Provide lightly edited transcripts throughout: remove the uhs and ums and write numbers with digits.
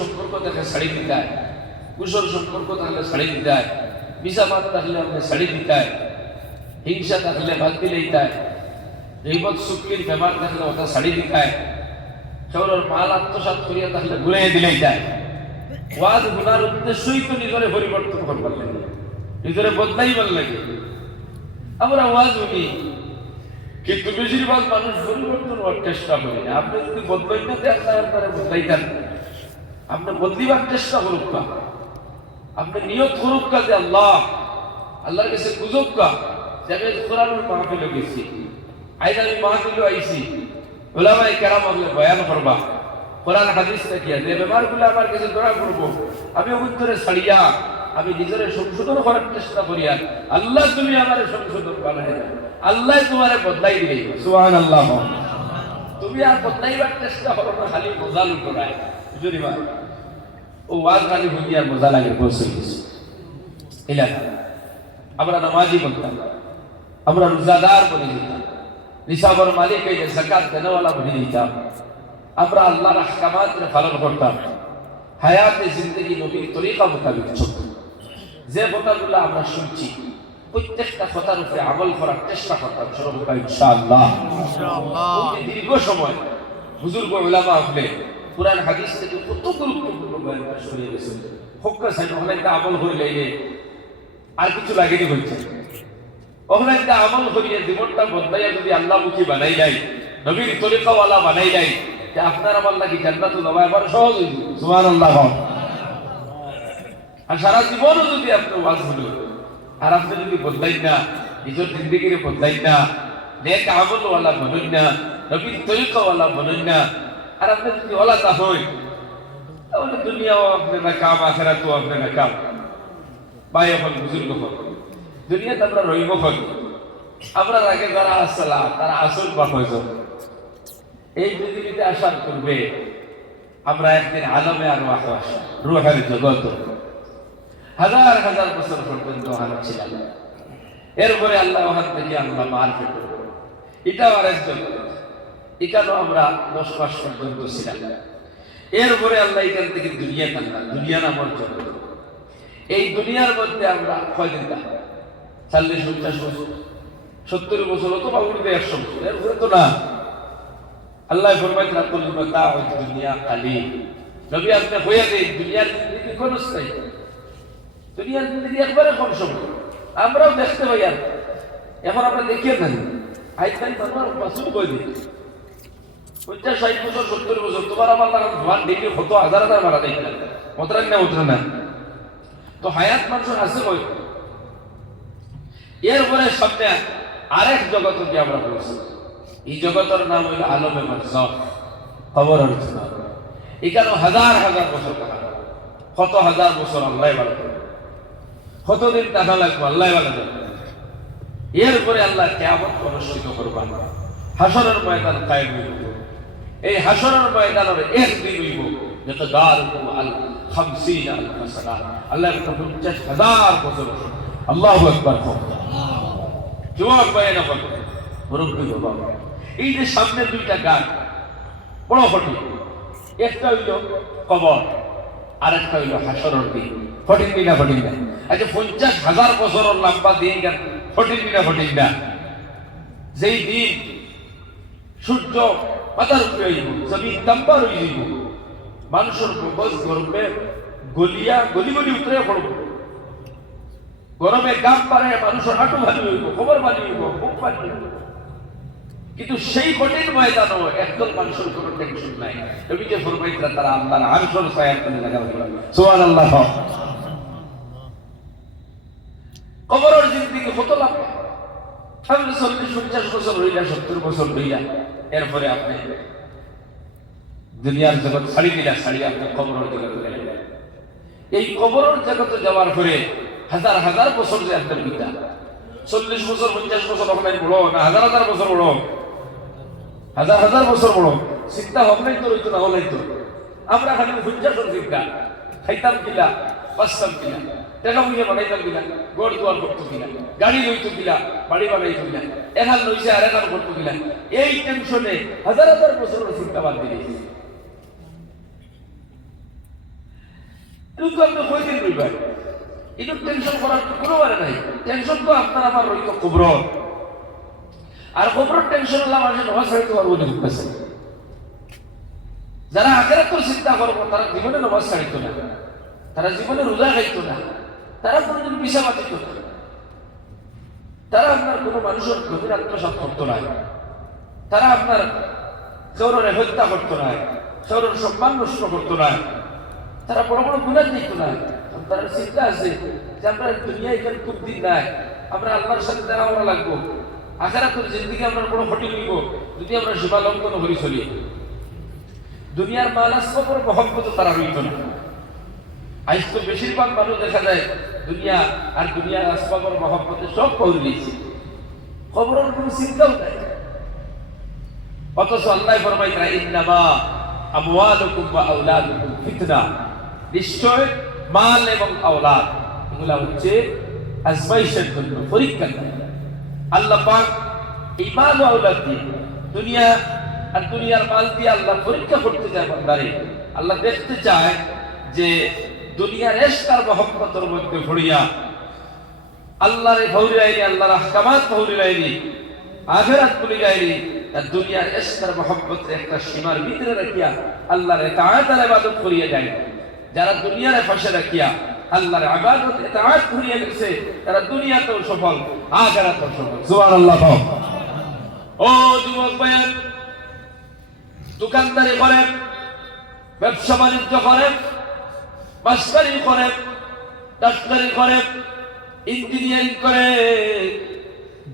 সম্পর্ক দেখে ছাড়ি দিতায়, কুশল সম্পর্ক থাকলে ছাড়ি দিতায়, বিষাবাদ থাকলে আপনি ছাড়ি দিতায়, হিংসা থাকলে বাদ দিলেই তাই, গীবত শুকরির ব্যবহার থাকলে ওটা ছাড়ি দিতায়, সৌরর মাল আত্মসাৎ করিয়া থাকলে ঘুরে দিলেই যায়। ওয়াজ গুনার উদ্দেশ্যই তো নিজরে পরিবর্তন করবার লাগে, নিজরে বদলাইবার লাগে। আমরা ওয়াজ শুনি কিন্তু বেশিরভাগ মানুষ পরিবর্তন হওয়ার চেষ্টা করি না। আপনি যদি বদলাই না দেন বদলাইতেন, আপনি বদলিবার চেষ্টা করুক না, আপনি নিয়ত করুক না যে আল্লাহর কাছে বুঝুক না যে আমি কোরআনের মাহফিলে গেছি, আজ আমি মাহফিলে আইছি, ওলামায়ে কেরাম আমাকে বয়ান করবা কোরআন হাদিস দেখিয়া যে ব্যাপারগুলো আমার কাছে ধরা করবো, আমি উত্তরে ছাড়িয়া আমি নিজের সংশোধন করার চেষ্টা করিয়া আল্লাহ তুমি আমার সংশোধন বানাই দাও, আল্লাহ তোমারে বদলাই দিবে। সুবহানাল্লাহ। তুমি আর বদলাইবার চেষ্টা করো না, খালি মজা লুটোরায় বুঝলিবা। ও ওয়াজ খালি হুঁদিয়ার মজা লাগে বসে গেছে। এলাকা আমরা নামাজি বলতাম, আমরা রোজাদার বলে দিতাম, নিসাবর মালিক এই যাকাত দেনওয়ালা বলে দিতাম, আমরা আল্লাহর আহকামাত পালন করতাম, হায়াতে জিন্দেগি নবীর তরিকা মোতাবেক চলতাম। যে কথাগুলো আমরা শুনছি প্রত্যেকটা কথার উপরে আমল করার চেষ্টা করতাম সর্বদা ইনশাআল্লাহ। দীর্ঘ সময় বুজুর্গ উলামা হলে কুরআন হাদিস থেকে কত গুরুত্বপূর্ণ বয়ান শুনে গেছেন। হক্কা সাইড অনেকটা আমল হইলে আর কিছু লাগেনি হচ্ছে, ওখানে একটা আমল করিয়ে জীবনটা বদলাইয়া যদি আল্লাহমুখী বানাই যায়, নবীর তরিকাওয়ালা বানাই যায়, যে আপনার আমার লাগি জান্নাত যাওয়া এবার সহজ হয়ে যাবে। সুবহানাল্লাহ। আর সারা জীবনও যদি আপনি ওয়াজ হলো আর আপনি যদি বদলাই না, নিজের জিন্দেগিরে বদলাই না, নেক আমলওয়ালা বনুন না, নবীর তরিকাওয়ালা বনুন না, আর আপনি যদি ওলাতা হই তাহলে দুনিয়াও আপনি না কাম, আখিরাতও আপনি না কাম। ভাই এখন বুজুর্গ হন, দুনিয়াতে আমরা রইব হন, আমরা আগে যারা আসলা তারা আসল বা হয়েছে এই পৃথিবীতে আসার করবে। আমরা একদিন আলমে আর রুহের জগৎ হাজার হাজার বছর পর্যন্ত হারাম ছিলাম। এরপরে আল্লাহ ওখান থেকে আমরা মার পেট, এটাও আর একজন, এখানেও আমরা 10 মাস পর্যন্ত ছিলাম। এরপরে আল্লাহ এখান থেকে দুনিয়া টানলাম, দুনিয়া নামর জগৎ। এই দুনিয়ার মধ্যে আমরা কয়দিন থাকবো? 40-50 বছর, 70 বছর, অথবা উঠবে 100 বছর, এরপরে তো না। আল্লাহ ফরমাইছেন আকুল মাতাউ দুনিয়া কালিল। নবী আপনি হইয়া দেন দুনিয়ার জিন্দেগি ক্ষণস্থায়ী, দুনিয়ার জিন্দেগি একবারে কম সময়। আমরাও দেখতে পাই, আর এখন আমরা দেখিয়ে থাকি আইতাই তোমার মাসুল কই দিন 50-60 বছর 70 বছর, তোমার আমার লাগান ধোয়ান ডেলি কত হাজার হাজার মারা দেয় মতরান না তো হায়াত মানুষের আছে কই। এরপরে সামনে আরেক জগৎ দিয়ে আমরা বলছি, এই জগতের নাম হইল আলমে বারজাখ, কবর আলোচনা। এখানে হাজার হাজার বছর টাকা, কত হাজার বছর আল্লাহ ভালো করে, কতদিন টাকা লাগবে আল্লাহ ভালো করে। এরপরে আল্লাহ কিয়ামত অনুষ্ঠিত করবেন, হাসরের ময়দান কায়েম হইব। এই হাসরের ময়দানের একদিন হইব যত দারুকুম আল 50 আলফ সানা, আল্লাহ 50,000 বছর। আল্লাহু আকবার। জবাব বয়ান করব মুরব্বি বাবা। এই যে সামনে দুইটা গান বড় ফটি, একটা হইল কবর আর একটা হইল হাসরের দিন। ফটিং দিনা ফটিং না, আচ্ছা 50,000 বছরের লম্বা দিন গান ফটিং দিনা যেই দিন সূর্য মাথার উপরে হইব, জমিন তাম্বার হয়ে যাইব, মানুষের মগজ গরমে গলিয়া গলি গলি উতরে পড়ব, গরমে গাম পারে, মানুষের হাঁটু ভালো হইব, খবর ভালো হইব, মুখ ভালো হইব। কিন্তু সেই কঠিন ময়দানও একদল মানুষের কোনো টেনশন নাই। নবী যে ফরমাইছেন তারা আল্লাহর আরশের ছায়ার তলে লাগা হইল। সুবহানাল্লাহ। কবরের জিন্দেগি কত লাভ, 40-50 বছর হইলা, 70 বছর হইলা, এরপরে আপনি দুনিয়ার জগৎ ছাড়ি দিলা, ছাড়িয়ে আপনি কবরের জগৎ গেলেন। এই কবরের জগতে যাওয়ার পরে হাজার হাজার বছর যে আপনার বিদ্যা, 40 বছর 50 বছর ওখানে বড় না, হাজার হাজার বছর বড়, হাজার হাজার বছর বড়, চিন্তা ভাবনাই তো রইতো না, হলাই তো আমরা খালি 50 চিন্তা, খাইতাম কিলা, বাঁচতাম কিলা, টাকা পয়সা বানাইতাম কিনা, গড় দুয়ার করতো কিনা, গাড়ি লইতো কিনা, বাড়ি বানাইতো কিনা, এখান লইছে আর এখান করতো কিনা, এই টেনশনে হাজার হাজার বছরের চিন্তা বাদ দিয়ে কিন্তু আপনি কয়দিন রইবেন? এটা টেনশন করার কোনো মানে নাই। টেনশন তো আপনার আমার রইতো কবর, আর কবরের টেনশন হলে মানুষের নামাজ ছাড়তে পারবো না। যারা আখিরাতের চিন্তা করবো তারা জীবনে নামাজ ছাড়িত না, তারা জীবনে রোজা খাইত না, তারা কোনোদিন পিছা মাতিত না, তারা আপনার কোনো মানুষের গভীর আত্মসাৎ করতো না, তারা আপনার চৌরের হত্যা করতো না, চৌরের সম্মান নষ্ট করতো না, তারা বড় বড় গুণা দিত না। তারা চিন্তা আছে যে আমরা দুনিয়া এখানে খুব দিন নাই, আমরা আল্লাহর সাথে দেখা করা লাগবো, আখিরাতের জিন্দেগি আমরা বড় ক্ষতি হইব যদি আমরা সীমা লঙ্ঘন করে চলি। দুনিয়ার মাল আসবাবের মহব্বত তারা হইত না। আজ তো বেশিরভাগ মানুষ দেখা যায় দুনিয়া আর দুনিয়ার আসবাবের মহব্বতে সব পৌঁছে দিয়েছে, খবরের কোনো চিন্তাও নাই। অথচ আল্লাহ ফরমাইতা ইন্নামা আমওয়ালুকুম ওয়া আওলাদুকুম ফিতনা, নিশ্চয় মাল এবং আওলাদ এগুলা হচ্ছে আজমাইশের জন্য, পরীক্ষার জন্য। আল্লাহ পাক এই মাল ও আওলাদ দিয়ে দুনিয়া আর দুনিয়ার মাল দিয়ে আল্লাহ পরীক্ষা করতে চায় বান্দারে। আল্লাহ দেখতে চায় যে দুনিয়ার এশক আর মহব্বতের মধ্যে পড়িয়া আল্লাহর ভৌরি আইনি, আল্লাহর আহকামাত ভৌরি আইনি, আখিরাত ভুলে যায়নি, আর দুনিয়ার এশক আর মহব্বতের একটা সীমার ভিতরে রাখিয়া আল্লাহর ইতাআত আর ইবাদত করিয়া যায়। যারা দুনিয়ার পাশে রাখিয়া আল্লাহর ইবাদত ইতাআত করিয়া গেছে তারা দুনিয়াতেও সফল, আখিরাতেও সফল। সুবহানাল্লাহ। ও যুবক ভাইয়ের, দোকানদারি করেন, ব্যবসা বাণিজ্য করেন, মাস্টারি করেন, ডাক্তারি করেন, ইঞ্জিনিয়ারিং করে,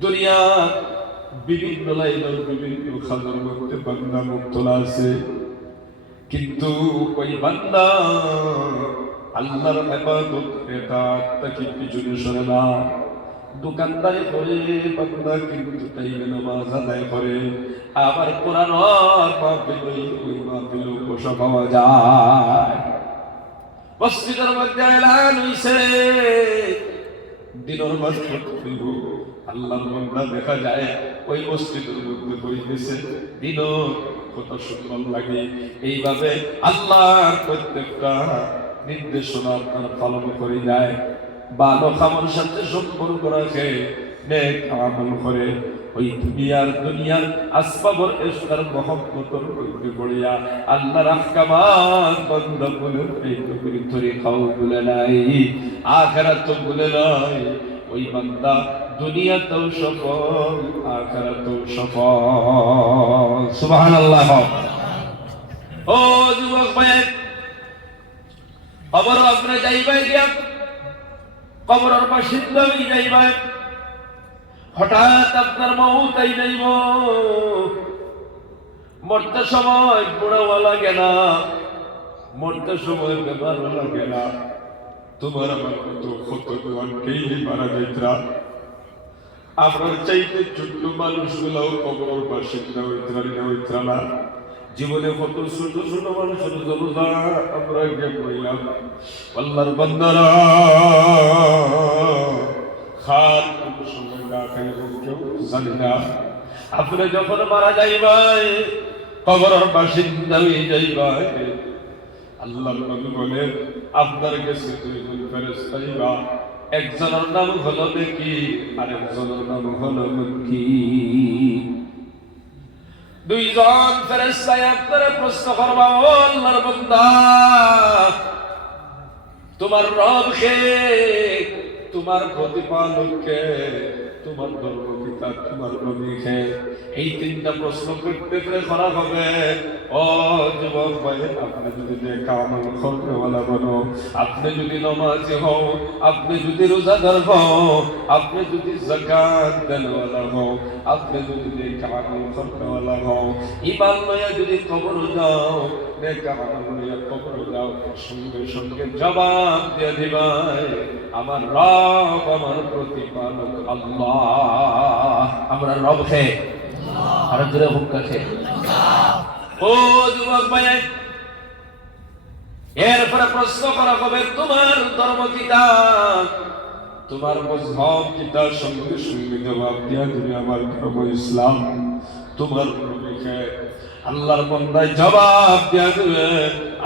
দুনিয়া বিভিন্ন লাইনের বিভিন্ন খাদের মধ্যে বান্দা মুক্তলা আছে, কিন্তু ওই বান্দা আল্লাহর ইবাদত ইতাআত পিছনে সরে না। দোকানদারি করে বান্দা কিন্তু টাইমে নামাজ আদায় করে, আবার কোরআন মাহফিল ওই মাহফিল বসা পাওয়া যায়। মসজিদের মধ্যে এলান হইছে দিনের মাস হইব, আল্লাহর বান্দা দেখা যায় ওই মসজিদের মধ্যে বইতেছে, দিনও কত সুন্দর লাগে। এইভাবে আল্লাহর প্রত্যেকটা নির্দেশনা আপনারা পালন করে যায়, ভালো কামের সাথে সম্পর্ক রাখে, নেক আমল করে, ওই দুনিয়ার আসবাবর ইশকার মহব্বতর মধ্যে পড়িয়া আল্লাহর আহকামাত বান্দা বলে এই তরিকাও বলে নাই, আখিরাতও বলে নাই। ওই বান্দা দুনিয়াতেও সফল, আখিরাতেও সফল। সুবহানাল্লাহ। ও যুবক ভাই, খবর আপনি যাইবাই গিয়া কবরের বাসিন্দা হয়ে যাইবাই, হঠাৎ আপনার মউত আই যাইব। মরতে সময় বুড়াও লাগে না, মরতে সময় বেমারও লাগে না। তোমার আমার কত কত জোয়ানকেই মারা যাইতরা, আপনার চাইতে ছোট্ট মানুষগুলাও কবরের বাসিন্দা হইতরা না। জীবনে কত ছোট ছোট মানুষের জনতা আমরা গিয়ে পড়লাম। আল্লাহর বান্দারা খান কোন সময় না খাই কেউ জানি না। আপনি যখন মারা যাইবাই, কবরের বাসিন্দা হয়ে যাইবাই, আল্লাহর নবী বলেন আপনার কাছে দুইজন ফেরেশতা আইবা, একজনের নাম হলো নেকি আর একজনের নাম হলো মুনকির। দুইজন ফেরেশতা আপনারে প্রশ্ন করবা, ও আল্লাহর বান্দা, তোমার রব কে, তোমার প্রতিপালক কে, তোমার ধর্মপিতা, তোমার নবী কে? এই তিনটা প্রশ্ন করতে করা হবে। ও যুবক ভাই, আপনি যদি নেক আমল করনেওয়ালা বনো, আপনি যদি নামাজি হও, আপনি যদি রোজাদার হও, আপনি যদি যাকাত দেনওয়ালা হও, আপনি যদি নেক আমল করনেওয়ালা হও, ঈমান লইয়া যদি কবর যাও, নেক আমল লইয়া কবর যাও, সঙ্গে সঙ্গে জবাব দিয়ে দিবাই আমার রব, আমার প্রতিপালক আল্লাহ। আমরা রব হে, আর জোরে হুক্কা খে। ও যুবক ভাই, এরপরে প্রশ্ন করা হবে তোমার ধর্ম কিতা, তোমার মযহব কিতা? সঙ্গে সঙ্গে জবাব দিয়া দিবে আমার ধর্ম ইসলাম। তোমার নবী কে? আল্লাহর বান্দায় জবাব দিয়া দিবে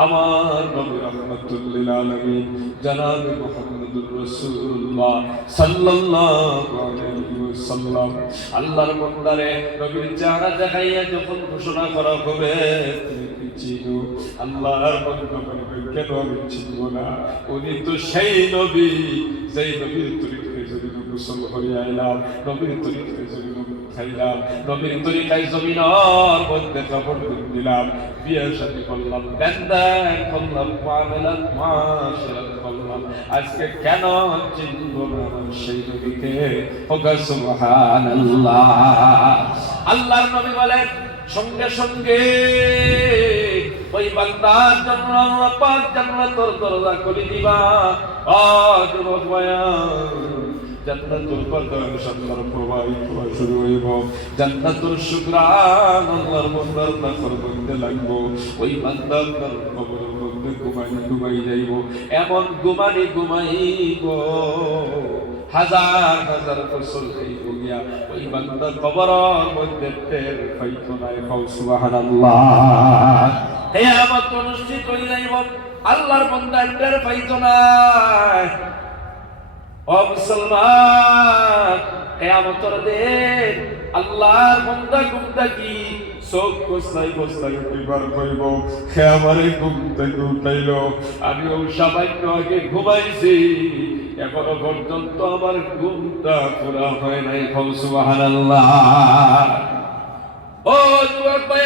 আমার নবী রাহমাতুল লিল আলামিন জনাব মুহাম্মদুর রাসূলুল্লাহ সাল্লাল্লাহু আলাইহি ওয়াসাল্লাম আল্লাহর বান্দারে নবীর চেহারা দেখাইয়া যখন ঘোষণা করা হবে চিনো আল্লাহর বান্দা বলবে কেন আমি চিনব না উনি তো সেই নবী যেই নবীর তরিকায় যদি গোসল করে আইলাম নবীর তরিকায় যদি খাইলাম নবীর তরিকায় জমিনের মধ্যে কাপড় দিলাম বিয়ে শাদী করলাম লেনদেন করলাম মামলাত মাশরাত করলাম আজকে কেন চিনব না সেই নবীকে ওগো সুবহানাল্লাহ আল্লাহর নবী বলেন সঙ্গে সঙ্গে ওই বান্দার জন্য আল্লাহ পাক জান্নাতের দরজা খুলে দিবা ও যুবক ভাইয়া জান্নাতুল ফেরদাউস আল্লাহর প্রবাহিত হওয়া শুরু হইব জান্নাতুল শুকরান আল্লাহর বান্দার নাফর করতে লাগবো ওই বান্দার কবরের মধ্যে ঘুমাই যাইব এমন ঘুমাইব হাজার হাজার বছর হইব গিয়া ওই বান্দার কবরের মধ্যে টের পাইতো না সুবহানাল্লাহ কিয়ামত অনুষ্ঠিত হই যাইব আল্লাহর বান্দা টের পাইতো না ও মুসলমান কিয়ামতের দিন আল্লাহর বান্দা গুমটা কি চোখ কষলাই কইবার কইব হে আমারে ঘুম থেকে উঠাইলো আমি ও সামান্য আগে ঘুমাইছি এখনো পর্যন্ত আমার ঘুমটা পুরা হয় নাই সুবহানাল্লাহ ও যুবক ভাই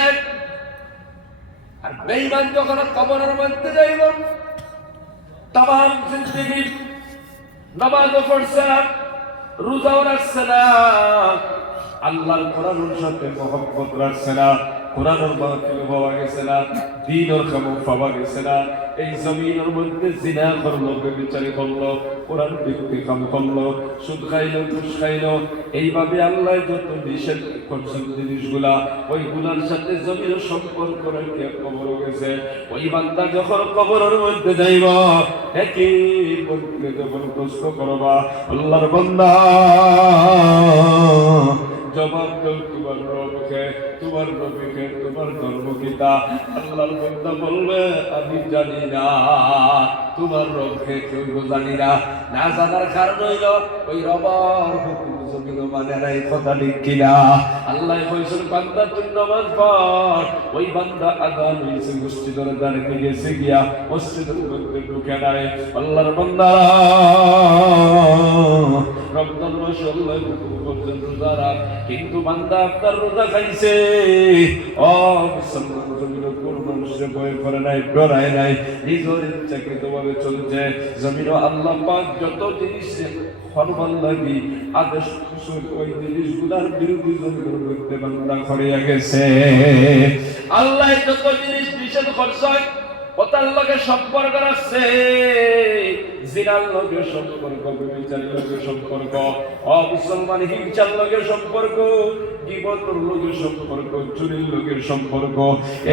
আর বেঈমান যখন কবরের মধ্যে যাইব तमाम जिंदगी নামাজও পড়ছে না রোজাও রাখছে না আল্লাহর কোরআনের সাথে মহব্বত রাখছে না কোরআনের মাহফিল পাওয়া গেছে না দ্বীনের খবর পাওয়া গেছে না এই জমিনের মধ্যে জিনা করলো ব্যভিচারী করলো কোরআন বিরোধী কাম করলো সুদ খাইলো ঘুষ খাইলো এইভাবে আল্লাহ যত নিষেধ করছেন জিনিসগুলা ওইগুলার সাথে জমির সম্পর্ক রেখে কবর গেছে ওই বান্দা যখন কবরের মধ্যে যাইব একই মধ্যে যখন প্রশ্ন করবা আল্লাহর বান্দা জবাব দাও তোমার রবকে তোমার নবীকে তোমার ধর্ম কিতা আল্লাহর বান্দা বলবে আমি জানি না তোমার রবকে কেউ জানি না না জানার কারণ হইল ওই রবার হুকুম জমিন মানে নাই কথা ঠিক কিনা আল্লাহ কইছেন বান্দা তুই নামাজ পড় ওই বান্দা আযান হইছে মসজিদের দ্বারে গেছে গিয়া মসজিদের মধ্যে ঢুকে নাই আল্লাহর বান্দা রমজান মাস আল্লাহ হুকুম করছেন রোজা রাখ কিন্তু বান্দা আপনার রোজা খাইছে ও মুসলমান জমিন কোন মানুষের ভয় করে নাই ডরায় নাই নিজের ইচ্ছাকৃতভাবে চলছে জমিন আল্লাহ পাক যত জিনিস ফরমান লাগি আদেশ ওই জিনিসগুলার বিরোধী জমিনের মধ্যে বান্দা করিয়া গেছে আল্লাহ যত জিনিস নিষেধ করছে ওটার লগে সম্পর্ক রাখছে জিনার লগে সম্পর্ক ব্যভিচারের লগে সম্পর্ক অমুসলমান হিংসার লগে সম্পর্ক গীবতের লগে সম্পর্ক চুরির লগে সম্পর্ক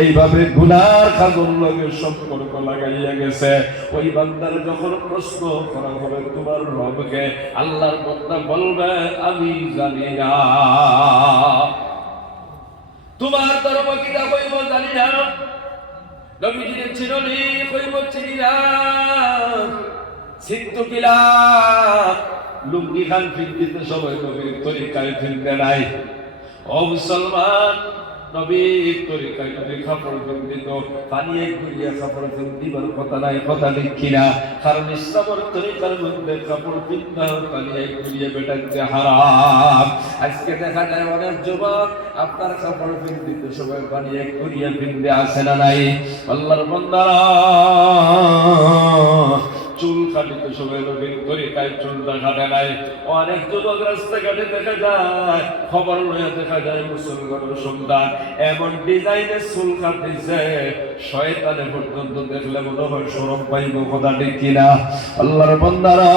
এইভাবে গুনার কাজের লগে সম্পর্ক লাগাইয়া গেছে ওই বান্দার যখন প্রশ্ন করা হবে তোমার রবকে আল্লাহর বান্দা বলবে আমি জানি না তোমার ধর্ম কিতা কইব জানি না নবীজিকে চিনলি কইব চিনি না সিদ্ধু কিলা লুঙ্গি খান ফিরতে সবাই নবীর তরিকায় ফিরতে নাই ও মুসলমান নবীর তরিকায় যদি কাপড় দিত পানিয়ে ঘুরিয়া কাপড় দিবার কথা নাই কথা লিখি না কারণ ইসলামের তরিকার মধ্যে কাপড় পিন্ধা পানিয়ে ঘুরিয়ে বেটাতে হারাম আজকে দেখা যায় অনেক যুবক আপনার কাপড় দিতে সবাই পানিয়ে ঘুরিয়ে পিন্ধে আসে না নাই আল্লাহর বান্দারা চুল কাটিতে সবাই নবীর তরিকায় চুলটা কাটে নাই অনেক যুবক রাস্তাঘাটে দেখা যায় খবর লইয়া দেখা যায় মুসলমানের সন্তান এমন ডিজাইনের চুল কাটিছে শয়তানে পর্যন্ত দেখলে মনে হয় শরম পাইব কথা ঠিক কিনা আল্লাহর বান্দারা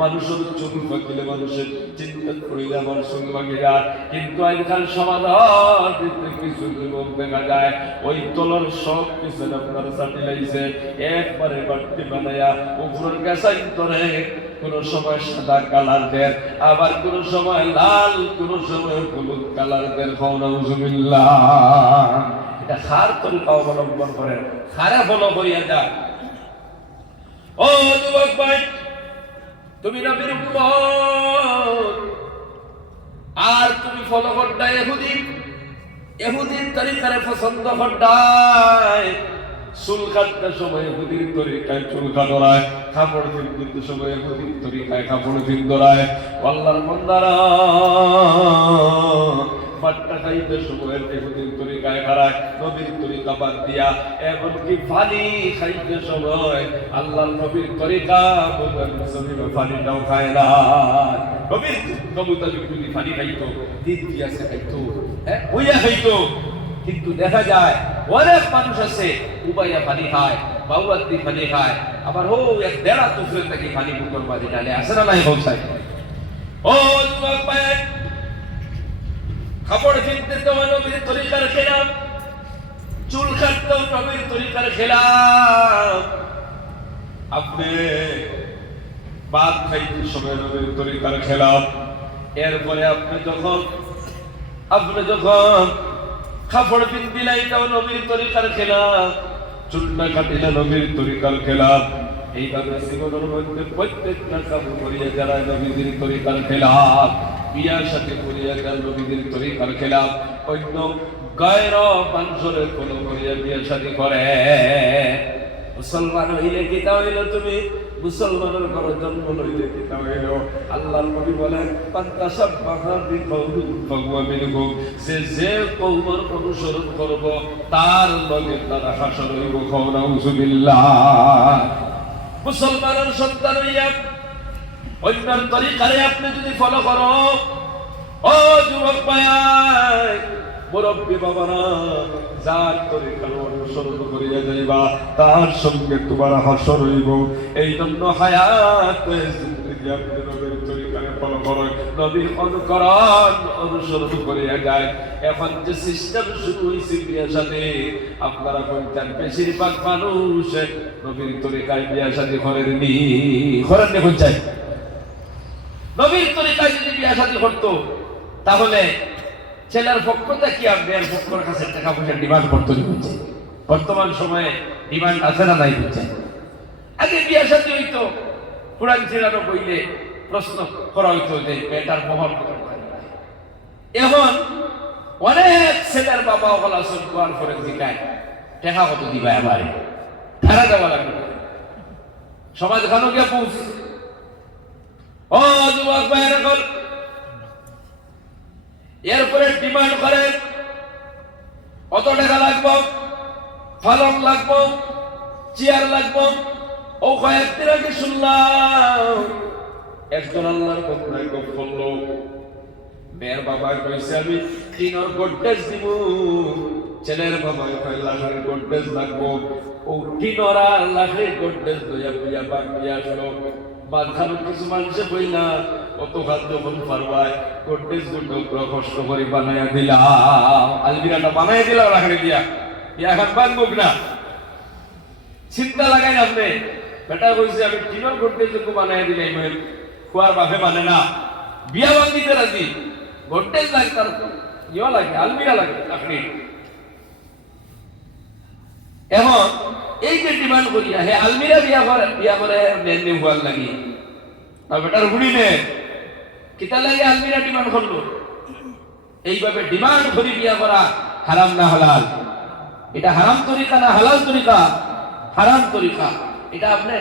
মানুষের চুল কাটিলে মানুষের চিন্তা করিলে আমার চুল বাগিরা কিন্তু আজকাল সমাধান কিছু যুবক দেখা যায় ওই তলার সব কিছু আপনার চাটি লাইছে একবারে বাড়তি বানাইয়া উপরের গাছাই ধরে কোন সময় সাদা কালার দেন আবার কোন সময় লাল কোন সময় হলুদ কালার দেন নাউজুবিল্লাহ এটা খার তরিকা অবলম্বন করেন, খারা ফলো করিয়া যান। ও যুবক ভাই, তুমি নবীর উম্মত আর তুমি ফলো করতা ইহুদির তরিকারে পছন্দ করতাই। চুল কাটতে সময় ইহুদির তরিকায় চুল কাটরায়, কাপড় কিনতে সময় ইহুদির তরিকায় কাপড় কিনতরায়। আল্লাহর বান্দারা বাট্টা খাইতে সময় ইহুদির তরিকায় খারায়, নবীর তরিকা বাদ দিয়া এমনকি পানি খাইতে সময় আল্লাহর নবীর তরিকা বলেন পানিটাও খায় না। নবীর কবুতর যদি পানি খাইতো, দিন দিয়াছে খাইতো, হ্যাঁ হইয়া খাইতো। কিন্তু দেখা যায় অনেক মানুষ আছে উবাইয়া পানি খায়, বাউয়াতি পানি খায়, আবার হো এক দেড়া তুফরে থেকে পানি বুকর বাজে ডালে আসে না নাই হোসাই। ও যুবক ভাই, কাপড় কিনতে তো নবীর তরিকার খেলাম, চুল কাটতেও নবীর তরিকার খেলাম, আপনি ভাত খাইতে সময় নবীর তরিকার খেলাম। এরপরে আপনি যখন কাপড় পিন্দিলা এটাও নবীর তরিকার খেলাম, চুলটা কাটিলা নবীর তরিকার খেলাম। এইভাবে জীবনের মধ্যে প্রত্যেকটা কাপড় করিয়া যারা নবীদের তরিকার খেলাম, বিয়ার সাথে করিয়া যারা নবীদের তরিকার খেলাম, অন্য গায়ের মানুষের কোনো করিয়া বিয়ার সাথে করে। মুসলমান হইলে কি তা হইল, তুমি মুসলমানের ঘরে জন্ম লইলে কি তা হইল। আল্লাহর নবী বলেন পান্তাসাব্বাহা বিকওমিন ফাহুয়া মিনহুম, যে কওমের অনুসরণ করব তার লগে তারা হাসর হইব। নাউযুবিল্লাহ। মুসলমানের সন্তান হইয়া অন্যের তরিকারে আপনি যদি ফলো করো, ও যুবক ভাই, মুরব্বী বাবারা, যার তরিকার অনুসরণ করিয়া যাইবা তার সঙ্গে তোমার হাসর হইব। এই জন্য হায়াতে জিন্দেগি আপনি নবীর তরিকারে ফলো করো, নবীর অনুকরণ অনুসরণ করিয়া যায়। এখন যে সিস্টেম শুরু হয়েছে বিয়ার সাথে, আপনারা বলতেন বেশিরভাগ মানুষ নবীর তরিকায় বিয়ার সাথে করেননি, বলছেন নবীর তরিকায় যদি বিয়া শাদী করতো তাহলে ছেলের পক্ষ থেকে মেয়ের পক্ষের কাছে টাকা পয়সা ডিমান্ড করতে হচ্ছে। বর্তমান সময়ে ডিমান্ড আছে না নাই হচ্ছে। আগে বিয়া শাদী হইতো, কোরআন ছিলানো বইলে প্রশ্ন করা হইতো যে মেয়েটার মোহর কত। এখন অনেক ছেলের বাবা ওগুলা সব গোয়াল করে জিজ্ঞায় টাকা কত দিবা, এবারে ধারা দেওয়া লাগবে। সমাজ খানো গিয়ে পৌঁছে। ও যুবক ভাইয়ের, এখন এরপরে ডিমান্ড করে কত টাকা লাগবো, ফলন লাগবো, চেয়ার লাগবো। ও কয়েকদিন আগে শুনলাম একজন আল্লাহর বন্দায় গপ করলো, মেয়ের বাবা কইছে আমি টিনের গোড্রেজ দিব, ছেলের বাবা কয় লাখের গোড্রেজ লাগবো। ও টিনরা লাখের গোড্রেজ লইয়া বুঝা বাকি আসলো। মাঝখানে কিছু মানুষে বই না কত খাদ্য কোন পারবায় গোড্রেজ গুলো কষ্ট করে বানাইয়া দিলাম, আলমিরাটা বানাই দিলাম রাখে দিয়া, এখন বানবুক না চিন্তা লাগাই না। আপনি বেটা কইছে আমি টিনের গোড্রেজ বানাই দিলাম, খোয়ার বাপে মানে না, বিয়া বান্ধিতে রাজি, গোড্রেজ লাগে, তার ইয়া লাগে, আলমিরা লাগে আপনি। এখন এই যে ডিমান্ড করিয়া হে আলমিরা বিয়া করে মেনে হুয়ার লাগি, আর বেটার হুড়ি নে কিতা লাগে আলমিরা ডিমান্ড করলো। এইভাবে ডিমান্ড করি বিয়া করা হারাম না হালাল? এটা হারাম তরিকা না হালাল তরিকা? হারাম তরিকা। এটা আপনি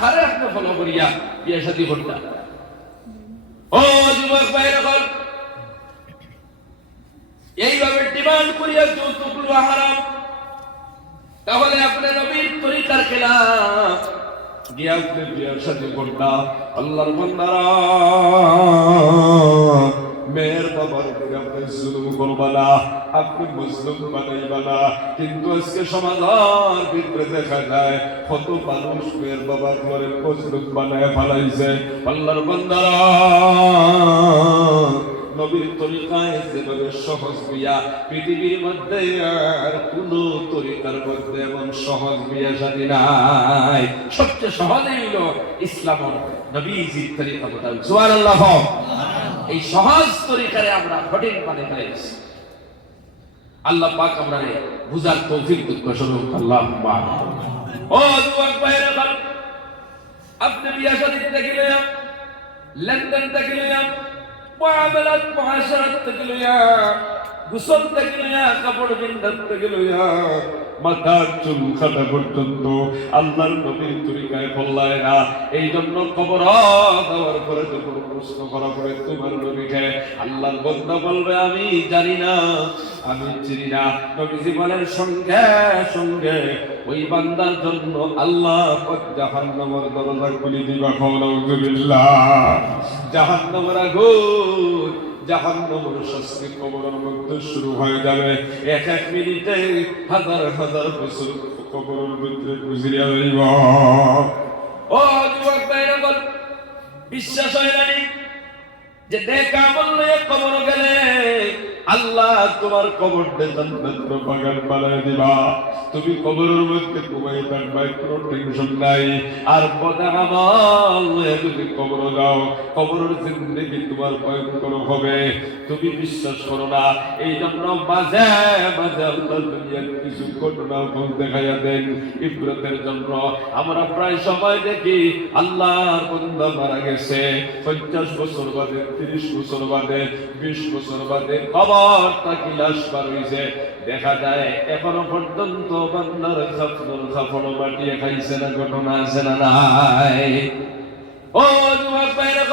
খারে আপনি ফলো করিয়া বিয়া শাদী করতেন। ও যুবক ভাইরা, এইভাবে ডিমান্ড করিয়া যৌতুক লওয়া হারাম। তাহলে আপনি নবীর তরিকার খেলাফ গিয়া আপনি বিয়ার শাদী করতাম। আল্লাহর বান্দারা, মেয়ের বাবার উপরে আপনি জুলুম করবা না, আপনি মজলুম বানাইবা না। কিন্তু আজকে সমাজের ভিতরে দেখা যায় কত মানুষ মেয়ের বাবার ঘরে মজলুম বানায় ফেলাইছে। আল্লাহর বান্দারা, নবীর তরিকায় যেভাবে সহজ বিয়া পৃথিবীর মধ্যে আর কোন তরিকার মধ্যে এমন সহজ বিয়া শাদী নাই। সবচেয়ে সহজই হলো ইসলাম নবীজির তরিকা মোতাবেক। সুবহানাল্লাহ। এই সহজ তরিকারে আমরা কঠিন মানে ফেলেছি। আল্লাহ পাক আমরা বুঝার তৌফিক দান করুন। আল্লাহুম্মা ও যুবক ভাইরা, আপনি বিয়া শাদী থেকে লইয়া, লেনদেন থেকে লইয়া, মুআমালাত মুআশারাত থেকে লইয়া, গোসল থেকে লইয়া, কাপড় বিন্দাত থেকে লইয়া, মাথার চুল কাটা পর্যন্ত আল্লাহর নবীর তরিকায় ফল্লায় না। এই জন্য কবর দেওয়ার পরে যখন প্রশ্ন করা পড়ে তোমার নবীকে, আল্লাহর বান্দা বলবে আমি জানি না, আমি চিনি না। নবীজি বলেন সঙ্গে সঙ্গে ওই বান্দার জন্য আল্লাহ পাক জাহান্নামের দরজা খুলে দিবা। নাউযুবিল্লাহ। জাহান্নামের আগুন, জাহান্নামের শাস্তি কবরের মধ্যে শুরু হয়ে যাবে। এক এক মিনিটে হাজার হাজার বছর কবরের মধ্যে গুজরিয়া যাইব। ও যুবক ভাইরা, বল বিশ্বাস হয় না যে দেখা বললে কবর গেলে আল্লাহ তোমার কবরটা জান্নাতের বাগান বানায় দিবা। তুমি কবরের মধ্যে ঘুমাই থাকবা, কোনো টেনশন নাই। আর বদা আমল যদি কবর যাও, কবরের জিন্দেগি তোমার ভয়ঙ্কর হবে। তুমি বিশ্বাস করো না। এই জন্য মাঝে মাঝে আল্লাহ দুনিয়ার কিছু ঘটনা দেখাইয়া দেন ইবরতের জন্য। আমরা প্রায় সময় দেখি আল্লাহর বান্দা মারা গেছে, 50 বছর বাদে, 30 বছর বাদে, 20 বছর বাদে কবর তাকে লাশ বার হইছে। দেখা যায় এখনো পর্যন্ত বান্দার কাফন মাটিয়ে খাইছে না। ঘটনা আছে না নাই? ও যুবক ভাইরা,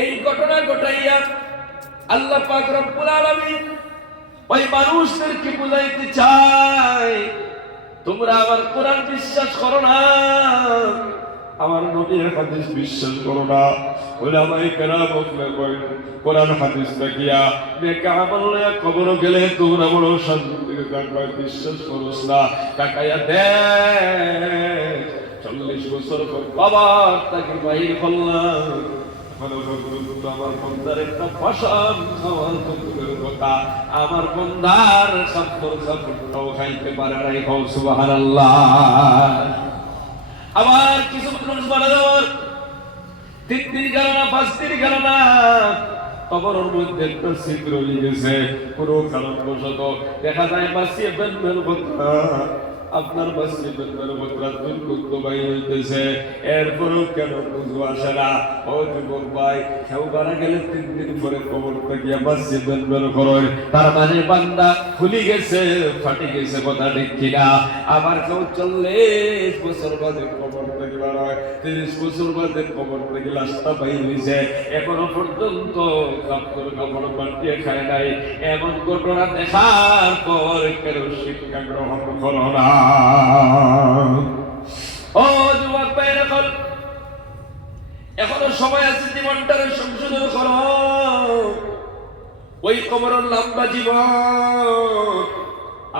এই ঘটনা ঘটাইয়া আল্লাহ পাক রব্বুল আলামিন ওই মানুষদেরকে বুঝাইতে চায়, তোমরা আমার কোরআন বিশ্বাস করো না, আমার নবীর হাদিস বিশ্বাস করো না। উলামায়ে কেরাম বলেন কোরআন হাদিস দেখিয়া নেক আমল লইয়া কবর গেলে তোমরা বড় শান্তিতে থাকবা। বিশ্বাস করোস না, তাকায়া দেখ 40 বছর পর কবর তাকে বাহির করলাম। আমার বন্দার একটা ফসল খাওয়ার কথা, আমার বন্দার কাপড়টাও খাইতে পারে নাই। সুবহানাল্লাহ। আবার কিছু মানুষ মারা যাওয়ার 3 দিন গেল না, 5 দিন গেল না, কবরের মধ্যে একটা ছিদ্র হয়ে গেছে। পুরো কারণ বশত দেখা যায় বাঁচিয়ে ফেলবেন কথা, আপনার বাঁচিয়ে ফেলবেন কথা দুর্গন্ধ বাইর হইতেছে। এরপরও কেন বুঝবো আসে না? ও যুবক ভাই, কেউ মারা গেলে 3 দিন পরে কবর থেকে বাঁচিয়ে ফেলবেন করেন, তার মানে বান্দা খুলি গেছে, ফাটি গেছে। কথা ঠিক কিনা? আবার কেউ 40 বছর বাদে কবর থেকে বার হয়, 30 বছর বাদে কবর থেকে লাশটা বাইর হয়েছে, এখনো পর্যন্ত কাপড় পাল্টিয়ে খায় নাই। এমন ঘটনা দেখার পর কেন শিক্ষা গ্রহণ করো না? ও যুবক ভাইরা, এখনো সময় আছে জীবনটারে সংশোধন করো। ওই কবরের লম্বা জীবন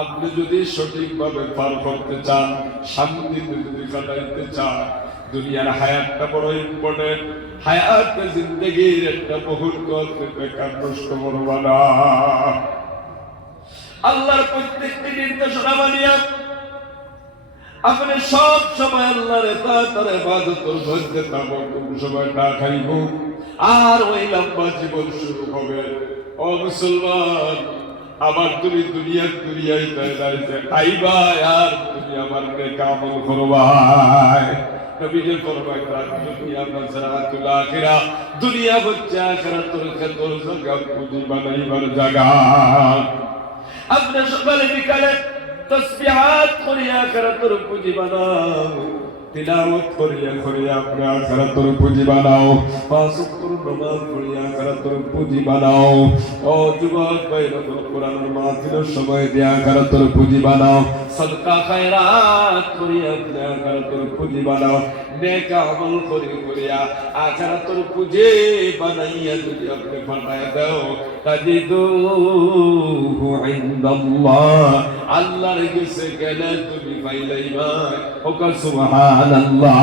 আপনি যদি সঠিকভাবে পার করতে চান, শান্তিতে যদি কাটাইতে চান, দুনিয়ার হায়াতটা বড় ইম্পর্টেন্ট। হায়াত জিন্দেগির একটা মুহূর্ত বেকার নষ্ট করবা না। আল্লাহর প্রত্যেকটি নির্দেশনা মানিয়া আপনি সব সময় আল্লাহর ইবাদতের মধ্যে থাকবেন, কোন সময় না খাইব, আর ওই লম্বা জীবন শুরু হবে। ও মুসলমান, আবার তুমি দুনিয়ায় দাঁড়াইতে আইবা, আর তুমি আমার নেক আমল করবা। নবীজি ফরমায় দুনিয়া মাযরাতুল আখিরা, দুনিয়া হচ্ছে আখিরাতুল জায়গা, পুঁজি বানাইবার জায়গা। আপনি সকালে বিকালে তসবিহাত করিয়া আখিরাতের পুঁজি বানাও, তিলাওয়াত করিয়া আপনি আখিরাতের পুঁজি বানাও, 5 ওয়াক্ত নামাজ পড়িয়া আখিরাতের পুঁজি বানাও। ও যুবক ভাইরা, কোরআনের মাহফিলের সময় দিয়া আখিরাতের পুঁজি বানাও, সাদকা খায়রাত করিয়া আপনি আখিরাতের পুঁজি বানাও, নেক আমল করিয়া আখিরাতের পুঁজি বানাইয়া যদি আপনি ফাটায়া দাও, তাজিদুহু ইনদাল্লাহ, আল্লাহর কাছে গেলে তুমি পাইলাইবা। ওকা সুবহানাল্লাহ।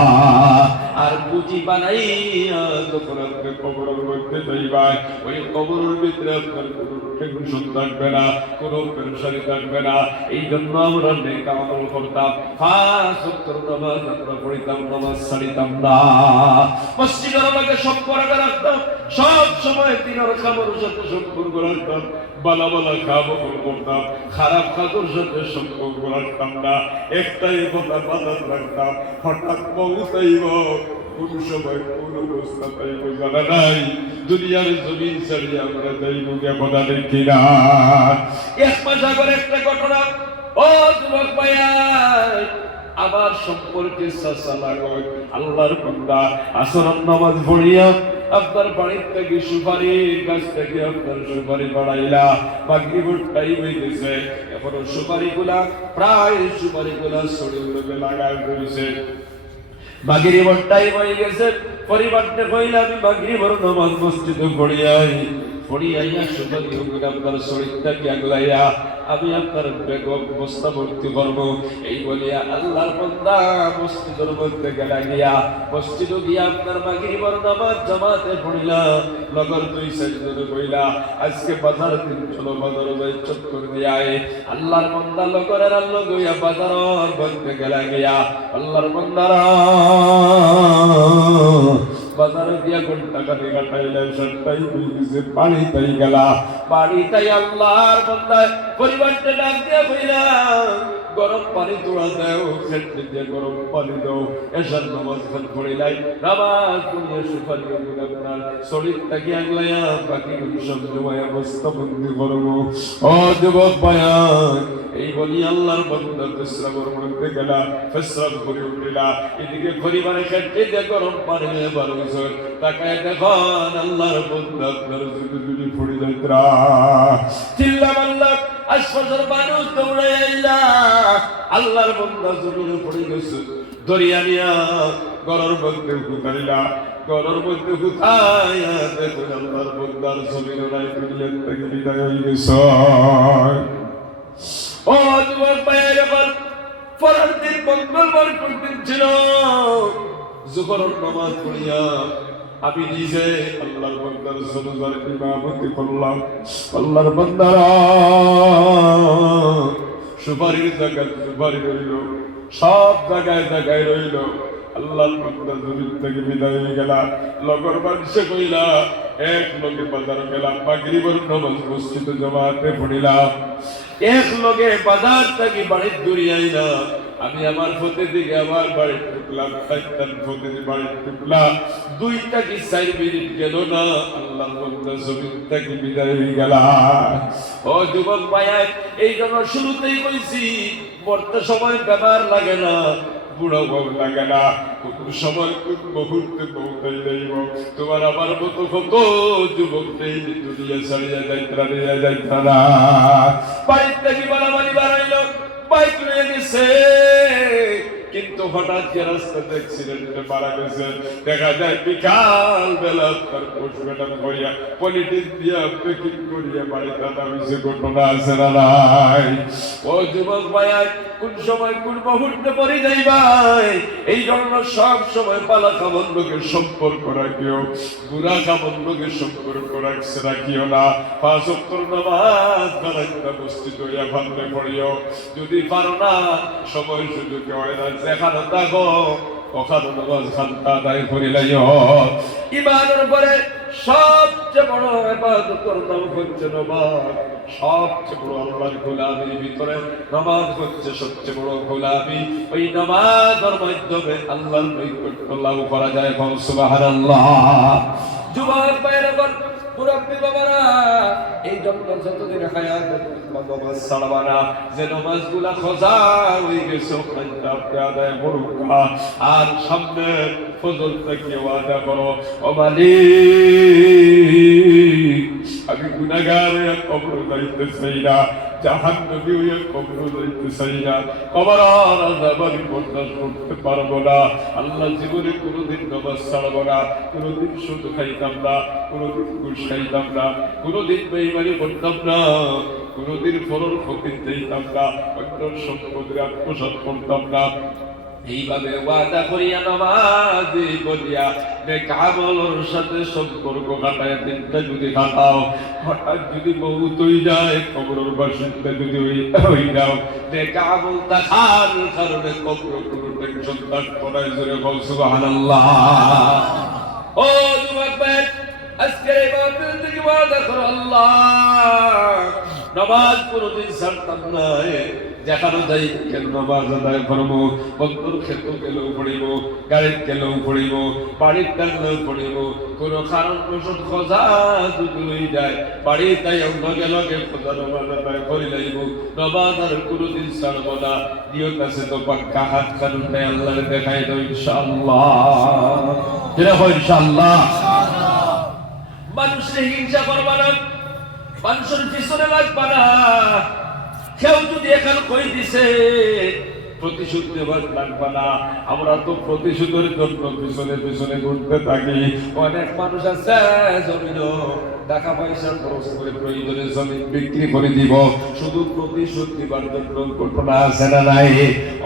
আর পুঁজি বানাইয়া যখন আপনি কবরের মধ্যে যাইবা, ওই কবরের ভিতরে আপনার কোনো টেনশন থাকবে না, কোনো পেরেশানি থাকবে না। এই জন্য আমরা নেক আমল করতাম, 5 ওয়াক্ত নামাজ আমরা পড়িতাম, নামাজ ছাড়িতাম না। মসজিদের আমাকে সম্পর্ক রাখতাম, সব সময় 3 রাকাতের সাথে সম্পর্ক রাখতাম। বালা বালা খাবো করতাম, খারাপ খাদ্যর সাথে সম্পর্ক রাখতাম না, একটাই কথা বাধা রাখতাম, হঠাৎ মৌতাইব কোন সময় কোন অবস্থা পাইব জানা নাই, দুনিয়ার জমিন ছাড়িয়ে আমরা যাইব কেমন দেখি না। 1 মাস আগের একটা ঘটনা, ও যুবক ভাইয়া, আমার সম্পর্কে চাচা লাগয় আল্লাহর বান্দা আসরের নামাজ পড়িয়া আপনার বাড়ির থেকে সুপারির গাছ থেকে আপনার সুপারি বাড়াইলা, মাগরিবের টাইম হয়ে গেছে, এখনো সুপারিগুলা প্রায় সুপারিগুলা শরীরে লাগায় রয়েছে, মাগরিবের টাইম হয়ে গেছে, পরিবারটা কইলা আমি মাগরিবের নামাজ মসজিদে পড়িয়াইয়া সুপারিগুলা আপনার শরীরটাকে আগলাইয়া আমি আপনার বেগম বস্তা ভর্তি করবো, এই বলিয়া আল্লাহর বান্দা মসজিদের মধ্যে গিয়া মসজিদে গিয়া আপনার মাগরিবের নামাজ জামাতে পড়িলা, লগর 2-4 জনে কইলা আজকে বাজার দিন চলো বাজারে যাই চক্কর দিয়া আল্লাহর বান্দা লগরের আল্লাহ গইয়া বাজারের মধ্যে গিয়া আল্লাহর বান্দারা বাজারে দিয়া ঘন্টা কাটে কাটাইলেন, সবটাই বুঝছে পানি তাই গেলা, পানিটাই আল্লাহর বান্দা পরিবারটা ডাক দিয়া কইলা গরম পানি তোড়া দাও, খেতে দিয়ে গরম পানি দাও, এসার নামাজ খান পড়িলাই, নামাজ পড়িয়া সুপারি আপনার শরীরটাকে আগলাইয়া বাকি সব জমায়া বস্তা বন্দি করবো। ও যুবক ভাইয়া, এই বলি আল্লাহর বান্দা পেশরাবের মধ্যে গেলা, পেশরাব করে উঠিলা, এদিকে পরিবারে খেতে দিয়ে গরম পানি বার হয়েছে, তাকায় দেখুন আল্লাহর বান্দা আপনার যদি পড়ে যাইতরা চিল্লা মাল্লা আশপাশের মানুষ দৌড়ে আইলা, আল্লাহর বান্দা জমিনে পড়ে গেছে, দরিয়া নিয়া গরর মধ্যে ঢুকাইলা, গরর মধ্যে ঢুকাইয়া দেখুন আল্লাহর বান্দার জমিনে নাই, দুনিয়ার থেকে বিদায় হয়ে গেছে। ও যুবক ভাইয়া, যখন পরের দিন মঙ্গলবার দিন ছিল, জোহরের নামাজ পড়িয়া আমি নিজে আল্লাহর বান্দার সুন্দর ইমামতি করলাম, আল্লাহর বান্দারা সুপারির জায়গায় সুপারি রইল, সব জায়গায় জায়গায় রইল, আল্লাহর বান্দা জমিন থেকে বিদায় হয়ে গেলা, লগর মানুষে কইলা এক লগে বাজার গেলাম, মাগরিবের নামাজ মসজিদে জামাতে পড়িলাম, এক লগে বাজার থেকে বাড়ির দূরিয়াই না, আমি আমার পথে দিকে আমার বাড়ি ঢুকলাম, তার পথে বাড়ি ঢুকলাম, 2টা কি 4 মিনিট গেল না, আল্লাহর বান্দা জমিন থেকে বিদায় হয়ে গেল। ও যুবক ভাইয়া, এই জন্য শুরুতেই কইছি বর্ত সময় ব্যবহার লাগে না, বুড়ো বউ লাগে না, কোন সময় কোন মুহূর্তে পৌঁছাই যাইব, তোমার আমার মতো কত যুবক নেই দুনিয়া ছাড়িয়া যাইতা না, বাড়ির থেকে বাড়াবাড়ি বাড়াইল, বাইক নিয়ে গেছে, কিন্তু হঠাৎ যে রাস্তাতে অ্যাক্সিডেন্টে মারা গেছে, দেখা যায় বিকাল বেলা তার পোস্টমর্টম করিয়া পলিটিক্স দিয়া পেকিং করিয়া বাড়িতে আনা হয়েছে, ঘটনা আছে না নাই? ও যুবক ভাইয়া, কোন সময় কোন মুহূর্তে পড়ে যাই ভাই, এই জন্য সব সময় পালা খাবার লোকের সম্পর্ক রাখিও, বুড়া খাবার লোকের সম্পর্ক রাখিও না, 5 ওয়াক্ত নামাজ বারান্দা মসজিদ হইয়া ভাবলে পড়িও, যদি পারো না সময় সুযোগ হয় না যেখানে থাকো ওখানে নামাজ খান্তা আদায় করিলাইও। ইমানের পরে সবচেয়ে বড় ইবাদতের নাম হচ্ছে নামাজ, সবচেয়ে বড় আল্লাহর গোলামির ভিতরে নামাজ হচ্ছে সবচেয়ে বড় গোলামি, ওই নামাজের মাধ্যমে আল্লাহর নৈকট্য লাভ করা যায়, সুবহানাল্লাহ। যুবক ভাইরা, মুরব্বী বাবারা, এই জন্য যতদিন হায়াত নামাজ ছাড়বা না, যে নামাজগুলা খোঁজা হয়ে গেছে আপনি আদায় করুন, আর সামনে ফজর থেকে ওয়াদা করো, ও মালিক আমি গুনাহগার হয়ে কবর যাইতে চাই না, জাহান্নামী হয়ে কবর যাইতে চাই না, কবর আযাব আমি বরদাস্ত করতে পারবো না, আল্লাহ জীবনে কোনোদিন নামাজ ছাড়বো না, কোনোদিন সুদ খাইতাম না, কোনোদিন ঘুষ খাইতাম না, কোনোদিন বেঈমানি করতাম না, কোনোদিন পরের ফকির দিতাম না, অন্যের সম্পদের আত্মসাৎ করতাম না, এইভাবে ওয়াদা করিয়া নামাজি বলিয়া নেক আমলের সাথে সম্পর্ক কাটায় দিনটা যদি কাটাও, হঠাৎ যদি মউত হয়ে যায়, কবরের বাসিন্দা যদি হয়ে যাও, নেক আমল দেখার কারণে কবর কোনো টেনশন থাকতো না, জোরে বল সুবহানাল্লাহ। ও যুবক ভাই, আজকে এই বাতিল থেকে ওয়াদা করো, আল্লাহ নামাজ কোনোদিন ছাড়তাম না, যেখানে যাই কেন নামাজ আদায় করবো, বন্ধুর ক্ষেত্র গেলেও পড়িব, গাড়ির গেলেও পড়িব, বাড়ির গেলেও পড়িব, কোনো কারণ বশত খোঁজা যদি লই যায় বাড়ি তাই লগে লগে খোঁজা নামাজ আদায় করে যাইব, নামাজ আর কোনোদিন ছাড়ব না। নিয়ত আছে তো পাক্কা, হাত কানুন আল্লাহ দেখাই দাও ইনশাআল্লাহ। যেটা হয় ইনশাআল্লাহ। মানুষের হিংসা করবা না, মানুষের পিছনে লাগবা না। কেউ যদি এখন কই দিছে প্রতিশোধ নেবার লাগবা না। আমরা তো প্রতিশোধের জন্য পিছনে পিছনে ঘুরতে থাকি। অনেক মানুষ আছে জমিন টাকা পয়সা খরচ করে প্রয়োজনে জমিন বিক্রি করে দিব শুধু প্রতিশোধ নিবার জন্য। ঘটনা আছে না নাই?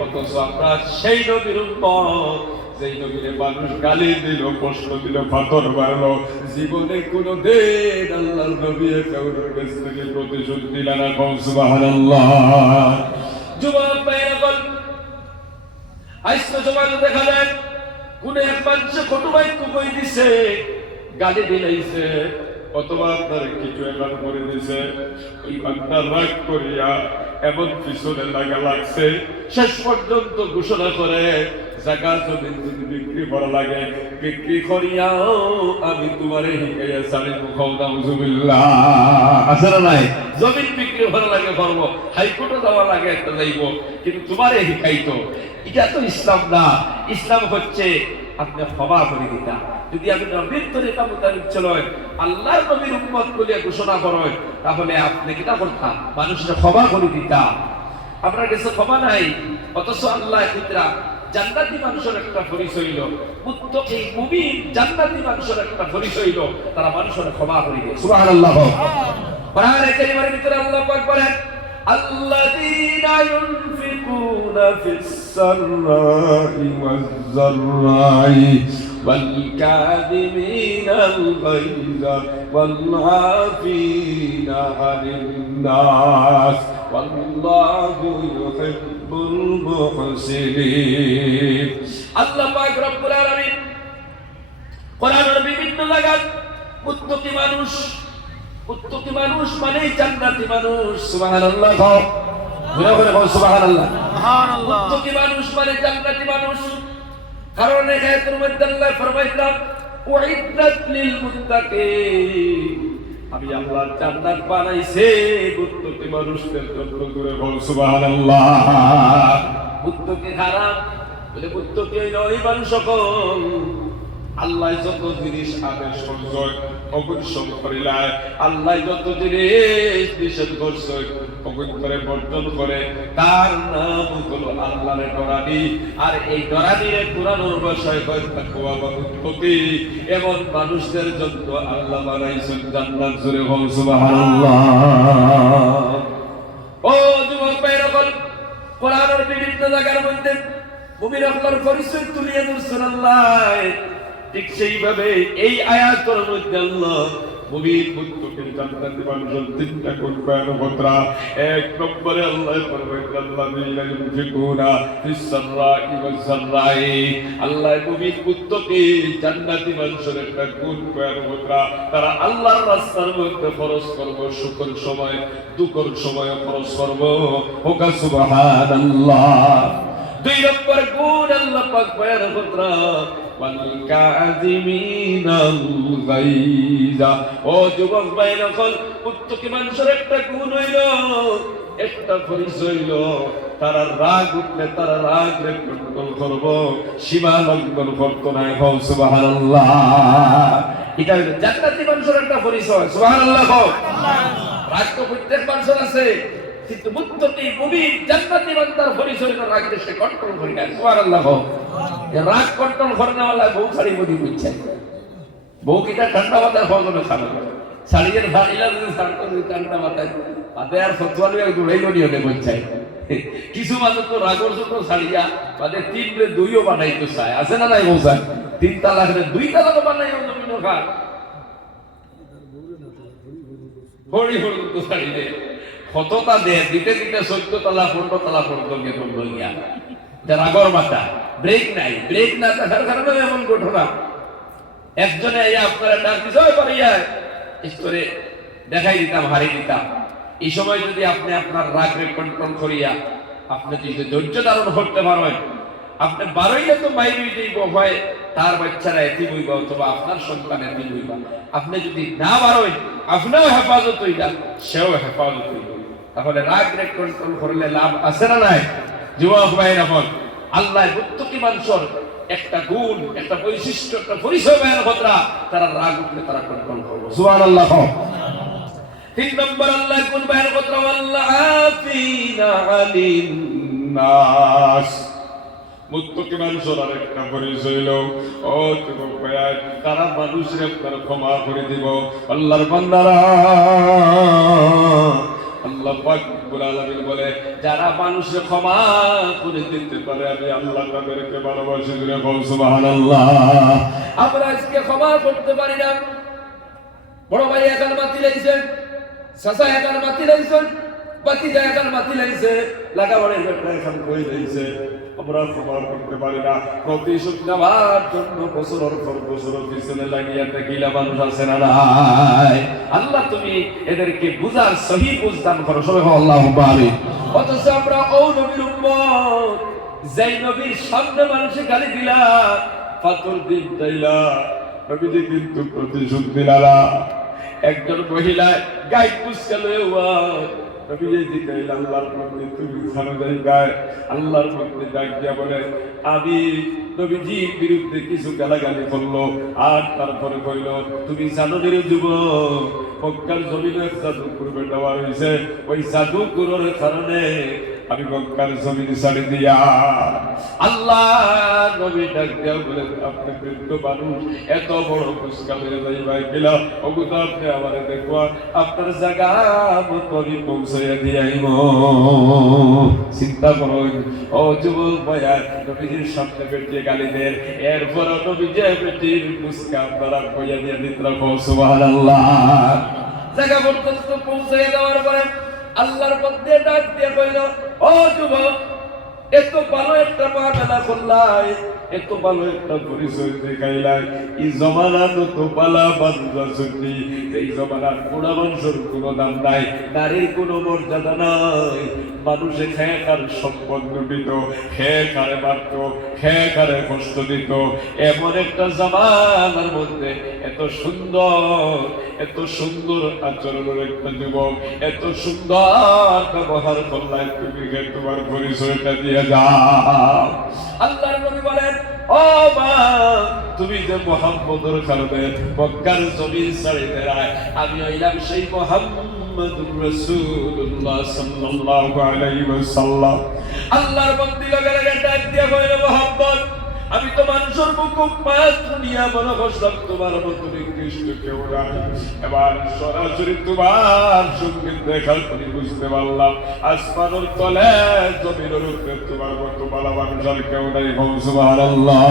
অথচ আমরা সেই নবীর উম্মত যেই নবীরে মানুষ গালি দিল, প্রশ্ন দিল, পাথর মারলো, জীবনে কোনো দিন আল্লাহর নবী কাউরের কাছ থেকে প্রতিশোধ দিল না। সুবহানাল্লাহ। যুবক ভাইরা বল, আজকে সমাজে দেখা যায় কোন এক মানুষ কটু বাক্য কই দিছে, গালি দিলাইছে, অথবা আপনার কিছু এমন করে দিছে, ওই বান্দার রাগ করিয়া এমন পিছনে লাগা লাগছে, শেষ পর্যন্ত ঘোষণা করে জায়গা জমি যদি বিক্রি করা লাগে বিক্রি করিয়াও আমি তোমারে হিকাইয়া সালিম নাউজুবিল্লাহ। আছে না নাই? জমিন বিক্রি করা লাগে করবো, হাইকোর্টে যাওয়া লাগে একটা যাইব, কিন্তু তোমারে হিকাইতো। এটা তো ইসলাম না। ইসলাম হচ্ছে আপনি ক্ষমা করে দিতা। যদি আপনি নবীর তরিকা মোতাবেক চলেন, আল্লাহর নবীর উম্মত বলিয়া ঘোষণা করেন, তাহলে আপনি কিটা করতাম? মানুষের ক্ষমা করে দিতা। আপনার কাছে ক্ষমা নাই, অথচ আল্লাহ কিতরা জান্নাতি মানুষের একটা পরিচয় হইল, মুত্তাকি মুমিন জান্নাতি মানুষের একটা পরিচয় হইল, তারা মানুষের ক্ষমা করে দেয়। সুবহানাল্লাহ। কোরআনে কারীমের ভিতরে আল্লাহ পাক বলেন, আল্লাযীনা ইউনফিকুনা ফিস সাররাই ওয়াজ যাররাই ওয়াল কাযিমিনাল গায়যা ওয়াল আফিনা আনিন নাস ওয়াল্লাহু ইউহিব্বুল মুহসিনিন। আল্লাহ পাক রব্বুল আলামিন কোরআনের বিভিন্ন জায়গায় মুত্তাকি মানুষ, মুত্তাকি মানুষ মানে জান্নাতি মানুষ। সুবহানাল্লাহ। ঘুরে ঘুরে বল সুবহানাল্লাহ। সুবহানাল্লাহ। মুত্তাকি মানুষ মানে জান্নাতি মানুষ। কারণ এই আয়াতের মধ্যে আল্লাহ ফরমাইলেন উইদ্দাত লিল মুত্তাকিন, আমি আল্লাহ জান্নাত বানাইছে মুত্তাকি মানুষদের জন্য। ঘুরে বল সুবহানাল্লাহ। মুত্তাকি হারাম বলে মুত্তাকি নয় মানুষ সকল আল্লাহ যত জিনিস আদেশ করছে অবশ্যই করিলায়, আল্লাহ যত জিনিস নিষেধ করছে অবশ্যই করে বর্জন করে, তার নাম হলো আল্লাহর ডরানি। আর এই ডরানির কোরআনের ভাষায় কয় তাকওয়া বা মুত্তাকি। এমন মানুষদের জন্য আল্লাহ বানাইছেন জান্নাত। জোরে বল সুবহানাল্লাহ। ও যুবক ভাইরা বল, কোরআনের বিভিন্ন জায়গার মধ্যে মুমিন আল্লাহর পরিচয় তুলিয়ে ধরছেন আল্লাহ। ঠিক সেইভাবে এই আয়াতের মধ্যে আল্লাহ মুমিন মুত্তাকিন জান্নাতি মানুষের তিনটা গুণ বয়ান করা। এক নম্বরে আল্লাহ ফরমাইলেন আল্লাযীনা ইউনফিকুনা ফিস সাররাই ওয়াজ যাররাই। আল্লাহ মুমিন মুত্তাকি জান্নাতি মানুষের একটা গুণ বয়ান করা, তারা আল্লাহর রাস্তার মধ্যে খরচ করব, সুখের সময় দুঃখের সময় খরচ করব। ওকা সুবহানাল্লাহ। দুই নম্বর গুণ আল্লাহ পাক বয়ান করা ওয়াল কাযিমিনাল গায়যা। ও যুবক ভাইরা সকল, মুত্তাকি মানুষের একটা গুণ হইল, একটা পরিচয় হইল, তারা রাগ উঠলে তারা রাগ কন্ট্রোল করব, সীমা লঙ্ঘন করতো না। সুবহানাল্লাহ। এটা হইল জান্নাতি মানুষের একটা পরিচয়। সুবহানাল্লাহ। রাগ তো প্রত্যেক মানুষের আছে, কিন্তু মুত্তাকি মুমিন জান্নাতি বান্দার পরিচয় হলো রাগকে সে কন্ট্রোল করে নেয়। সুবহানাল্লাহ। রাগ কন্ট্রোল করনে वाला বউ ছাড়ি বদি বুঝছে, বউ কিটা ঠান্ডা মাথায় ফজনে ছাড়ে, ছাড়িয়ের ভাইলা যদি ছাড়তো ঠান্ডা মাথায় মাথায় আর ফতোয়ালি আর ঘুরাইলো নি ওকে বুঝছে। কিছু মানুষ তো রাগর জন্য ছাড়িয়া তাদের তিনরে দুইও বানাইতে চায়। আছে না নাই বউ চায়? তিন তালাক দুই তালাক বানাইও জমিন খা হরি হরি তো ছাড়ি দে কতটা দেয় দিতে দিতে 14 তলা 15 তলা পর্যন্ত গিয়া যার আগর মাথা ব্রেক নাই, ব্রেক না থাকার কারণে এমন ঘটনা। একজনে আপনারা ডাক দিতে পারিয়া করে দেখাই দিতাম, হারিয়ে দিতাম, এই সময় যদি আপনি আপনার রাগকে কন্ট্রোল করিয়া আপনি যদি ধৈর্য ধারণ করতে পারেন, আপনি বারোইলে তো বাইরে যাইব হয় তার বাচ্চারা এতিম হইবা অথবা আপনার সন্তান এতিম হইবা। আপনি যদি না বারোই আপনিও হেফাজত হইবা, সেও হেফাজত হইব। তাহলে রাগ রেগ কন্ট্রোল করলে লাভ আছে না নাই? যুবক ভাইরা হল, আল্লাহ প্রত্যেকটি মানুষের একটা গুণ, একটা বৈশিষ্ট্য, একটা পরিচয় বয়ান কথা, তারা রাগ উঠলে তারা কন্ট্রোল করবে। সুবহানাল্লাহ। 3 নম্বর আল্লাহ কোন বয়ান কথা, আল্লাহ আফিনা আলিন নাস। মুত্তাকি মানুষের আরেকটা পরিচয় হলো ও যুবক ভাইয়া, তারা মানুষের আপনারা ক্ষমা করে দিব। আল্লাহর বান্দারা, আল্লাহ পাক রব্বুল আলামিন বলে যারা মানুষকে ক্ষমা করে দিতে পারে আমি আল্লাহ তাদেরকে ভালোবাসি। সুবহানাল্লাহ। আমরা আজকে ক্ষমা করতে পারি না। বড় ভাই একার মাটি লাইছেন, চাচা একার মাটি লাইছেন, বাতিজা একার মাটি লাইছে, লাগাবাড়ির ব্যাপারে এখন কই লাইছে, আমরা ক্ষমা করতে পারি না। প্রতিশোধ নেওয়ার জন্য বছরের পর বছর পিছনে লাগিয়ে দেখিলা মানুষ আছে না নাই? আল্লাহ তুমি এদেরকে বুঝার সহি বুঝদান করো। সবাই আল্লাহুম্মা আমিন। অথচ আমরা ও নবীর উম্মত, যেই নবীর সামনে মানুষে গালি দিলা, পাথর দিন দিলা, নবীজি কিন্তু প্রতিশোধ দিলা না। একজন মহিলা গায়ে কুচকা লয়ে নবীজি জিজ্ঞাসা আল্লাহর মধ্যে তুমি জানো যাই গায়, আল্লাহর মধ্যে ডাক দিয়া বলে আমি নবীজির বিরুদ্ধে কিছু গালাগালি করলো, আর তারপরে কইল তুমি জানো রে যুবক, মক্কার জমিনে এক জাদুকর বেটা হইছে, ওই জাদুকরের কারণে আমি মক্কার জমিন ছাড়ি দিয়া। আল্লাহ নবী ডাক দিয়া বলে আপনি বৃদ্ধ মানুষ, এত বড় কুচকা মেরে যাইবাই গেলা, ওগুলো আপনি আমারে দেখবা আপনার জায়গা মতনি পৌঁছাইয়া দিয়াইব। চিন্তা করুন ও যুবক ভাইয়া, নবীজির সামনে বেটিয়ে গালি দেন, এরপর নবীজি বেটির কুচকা আপনারা কইয়া দিয়া দিতে রাখো। সুবহানাল্লাহ। জায়গা পর্যন্ত পৌঁছাইয়া দেওয়ার পরে আল্লাহর পথে ডাক দিয়ে কইল ও যুবক, এত ভালো একটা মামলা করলাই, এত ভালো একটা পরিচয় দেখাইলাই, এই জমানার তো পালা বান্ধা শুনি, এই জমানার বুড়া মানুষের কোনো দাম নাই, নারীর কোনো মর্যাদা নাই, মানুষে খেয়ে কার সম্পদ লুটিত, খেয়ে কারে মারত, খেয়ে কারে কষ্ট দিত। এমন একটা জামানার মধ্যে এত সুন্দর আচরণের একটা যুবক, এত সুন্দর ব্যবহার করলাই, তুমি তোমার পরিচয়টা দিয়ে যাও। আল্লাহর নবী বলেন ও মা, তুমি যে মুহাম্মদের কারণে মক্কার জমিন ছাড়ি দেয়, আমি হইলাম সেই মুহাম্মদুর রাসূলুল্লাহ সাল্লাল্লাহু আলাইহি ওয়াসাল্লাম। আল্লাহর বন্দি লগে ডাক দিয়া কইল মুহাম্মদ, আমি তো মানুষের বুকুম মাত্র নিয়া মনে করলাম তোমার মতো নিকৃষ্ট কেউ নাই। এবার সরাসরি তোমার সঙ্গে দেখার পরে বুঝতে পারলাম আসমানের তলে জমিনের উপরে তোমার মতো ভালো মানুষ আর কেউ নাই। সুবহানাল্লাহ।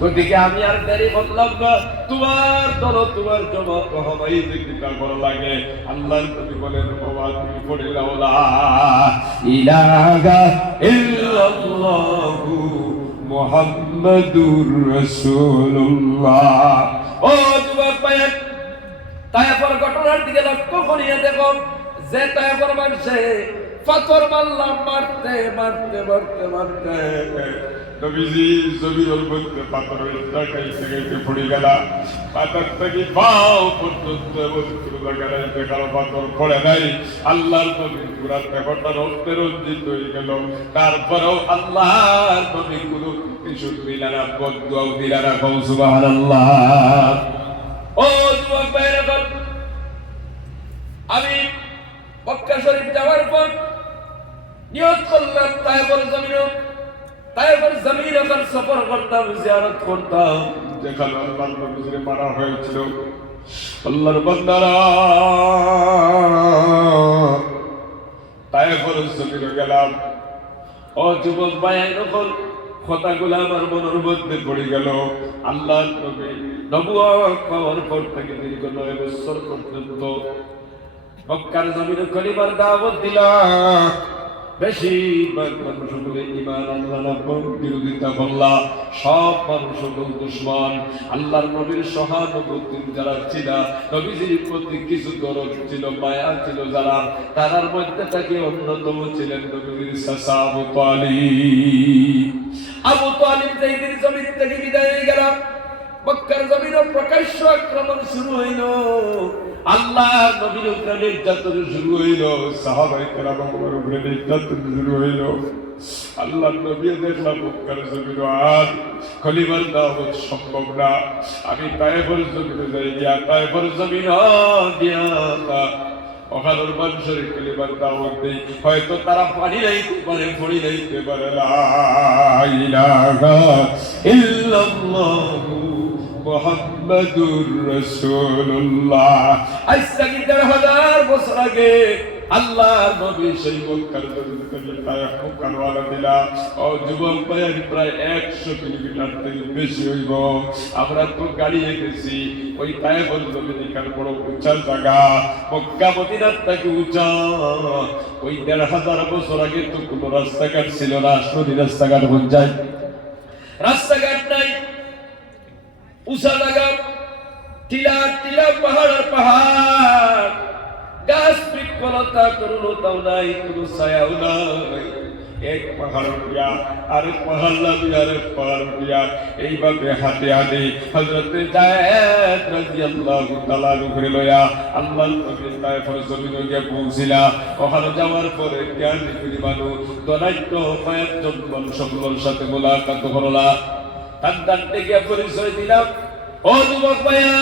গতিকে আমি আর দেরি করলাম না, তোমার দল তোমার জবাব হবাই দেখতে ভালো লাগে। আল্লাহর নবী বলেন বাবা তুমি পড়ে লাও লা ইলাহা ইল্লাল্লাহু মুহাম্মাদুর রাসূলুল্লাহ। ও যুবক ভাই, তায়েফের ঘটনার দিকে লক্ষ্য করিয়া দেখো, যে তায়েফের মানুষে পাথর মারলাম, মারতে মারতে মারতে মারতে নবীজি জমির মধ্যে পাথর খাইতে খাইতে পড়ে গেল, পাথর থেকে পাও পর্যন্ত কারো পাথর পড়ে নাই। আল্লাহর নবী পুরা ব্যাপারটা রক্তে রঞ্জিত হয়ে গেল, তারপরেও আল্লাহর নবী কোনো কিছু দিলারা বদুয়াও দিলারা। সুবহানাল্লাহ। ও যুবক ভাইরা, আমি মক্কা শরীফ যাওয়ার পর নিয়ত করলাম তায়েফের জমিন এখন সফর করতাম, জিয়ারত করতাম, যেখানে আল্লাহর নবীকে মারা হয়েছিল। আল্লাহর বান্দারা, তায়েফের জমিনে গেলাম। ও যুবক ভাই, এরকম কথাগুলো আমার মনের মধ্যে পড়ে গেল। আল্লাহর নবী নবুয়ত পাওয়ার পর থেকে দীর্ঘ 9 বছর পর্যন্ত মক্কার জমিনে কলিমার দাওয়াত দিলাম। বেশিরভাগ মানুষ বলে ইমান আল্লাহ বিরোধিতা করলা, সব মানুষ হল দুশ্মন। আল্লাহর নবীর সহানুভূতি যারা ছিল, নবীজির প্রতি কিছু দরদ ছিল, মায়া ছিল যারা, তারার মধ্যে তাকে অন্যতম ছিলেন নবীর চাচা আবু তালিব। আবু তালিব যেদিন জমিন থেকে বিদায় হয়ে গেল, মক্কার জমিনে প্রকাশ্য আক্রমণ শুরু হইল, আল্লাহর নবীর উপরে নির্যাতন শুরু হইল, সাহাবায়ে কেরামের উপরে নির্যাতন শুরু হইল। আল্লাহর নবী দেখলাম মক্কার জমিনে আর খলিফার দাওয়াত সম্ভব না, আমি তায়েফের জমিনে যাই গিয়া তায়েফের জমিন দিয়া ওখানের মানুষের খলিফার দাওয়াত দেই, হয়তো তারা পানি লাইতে পারে, পড়ি লাইতে পারে। লা ইলাহা ইল্লাল্লাহু মুহাম্মাদুর রাসূলুল্লাহ। আজ থেকে ১,৫০০ বছর আগে আল্লাহর নবী সেই মক্কার জমিন থেকে তায়েফ মক্কার রওনা দিলা। ও যুবক ভাইয়ের প্রায় ১০০ কিলোমিটার থেকে বেশি হইব। আমরা তো গাড়িয়ে গেছি, ওই তায়েফের জমিন এখানে বড় উঁচা জায়গা, মক্কা মদিনার থেকে উঁচা। ওই ১,৫০০ বছর আগে তো কোনো রাস্তাঘাট ছিল না, সরি রাস্তাঘাট হয়ে যায়, রাস্তাঘাট নাই, উঁচা জায়গা, টিলা টিলা, পাহাড় আর পাহাড়, গাছ বৃক্ষলতা তরুলতাও নাই, কোনো ছায়াও নাই। এক পাহাড় উঠিয়া আরেক পাহাড় নামিয়া আরেক পাহাড় উঠিয়া এইভাবে হাতে হাতে হযরতে যায়েদ রাদিয়াল্লাহু তাআলা উপরে লয়া আল্লাহর নবী তায়েফের জমিনে গিয়ে পৌঁছিলা। ওখানে যাওয়ার পরে জ্ঞানী মানুষ দনাইত্য কয়েকজন সকলের সাথে মোলাকাত করলা, তার থেকে পরিচয় দিলাম। ও যুবক ভাইয়া,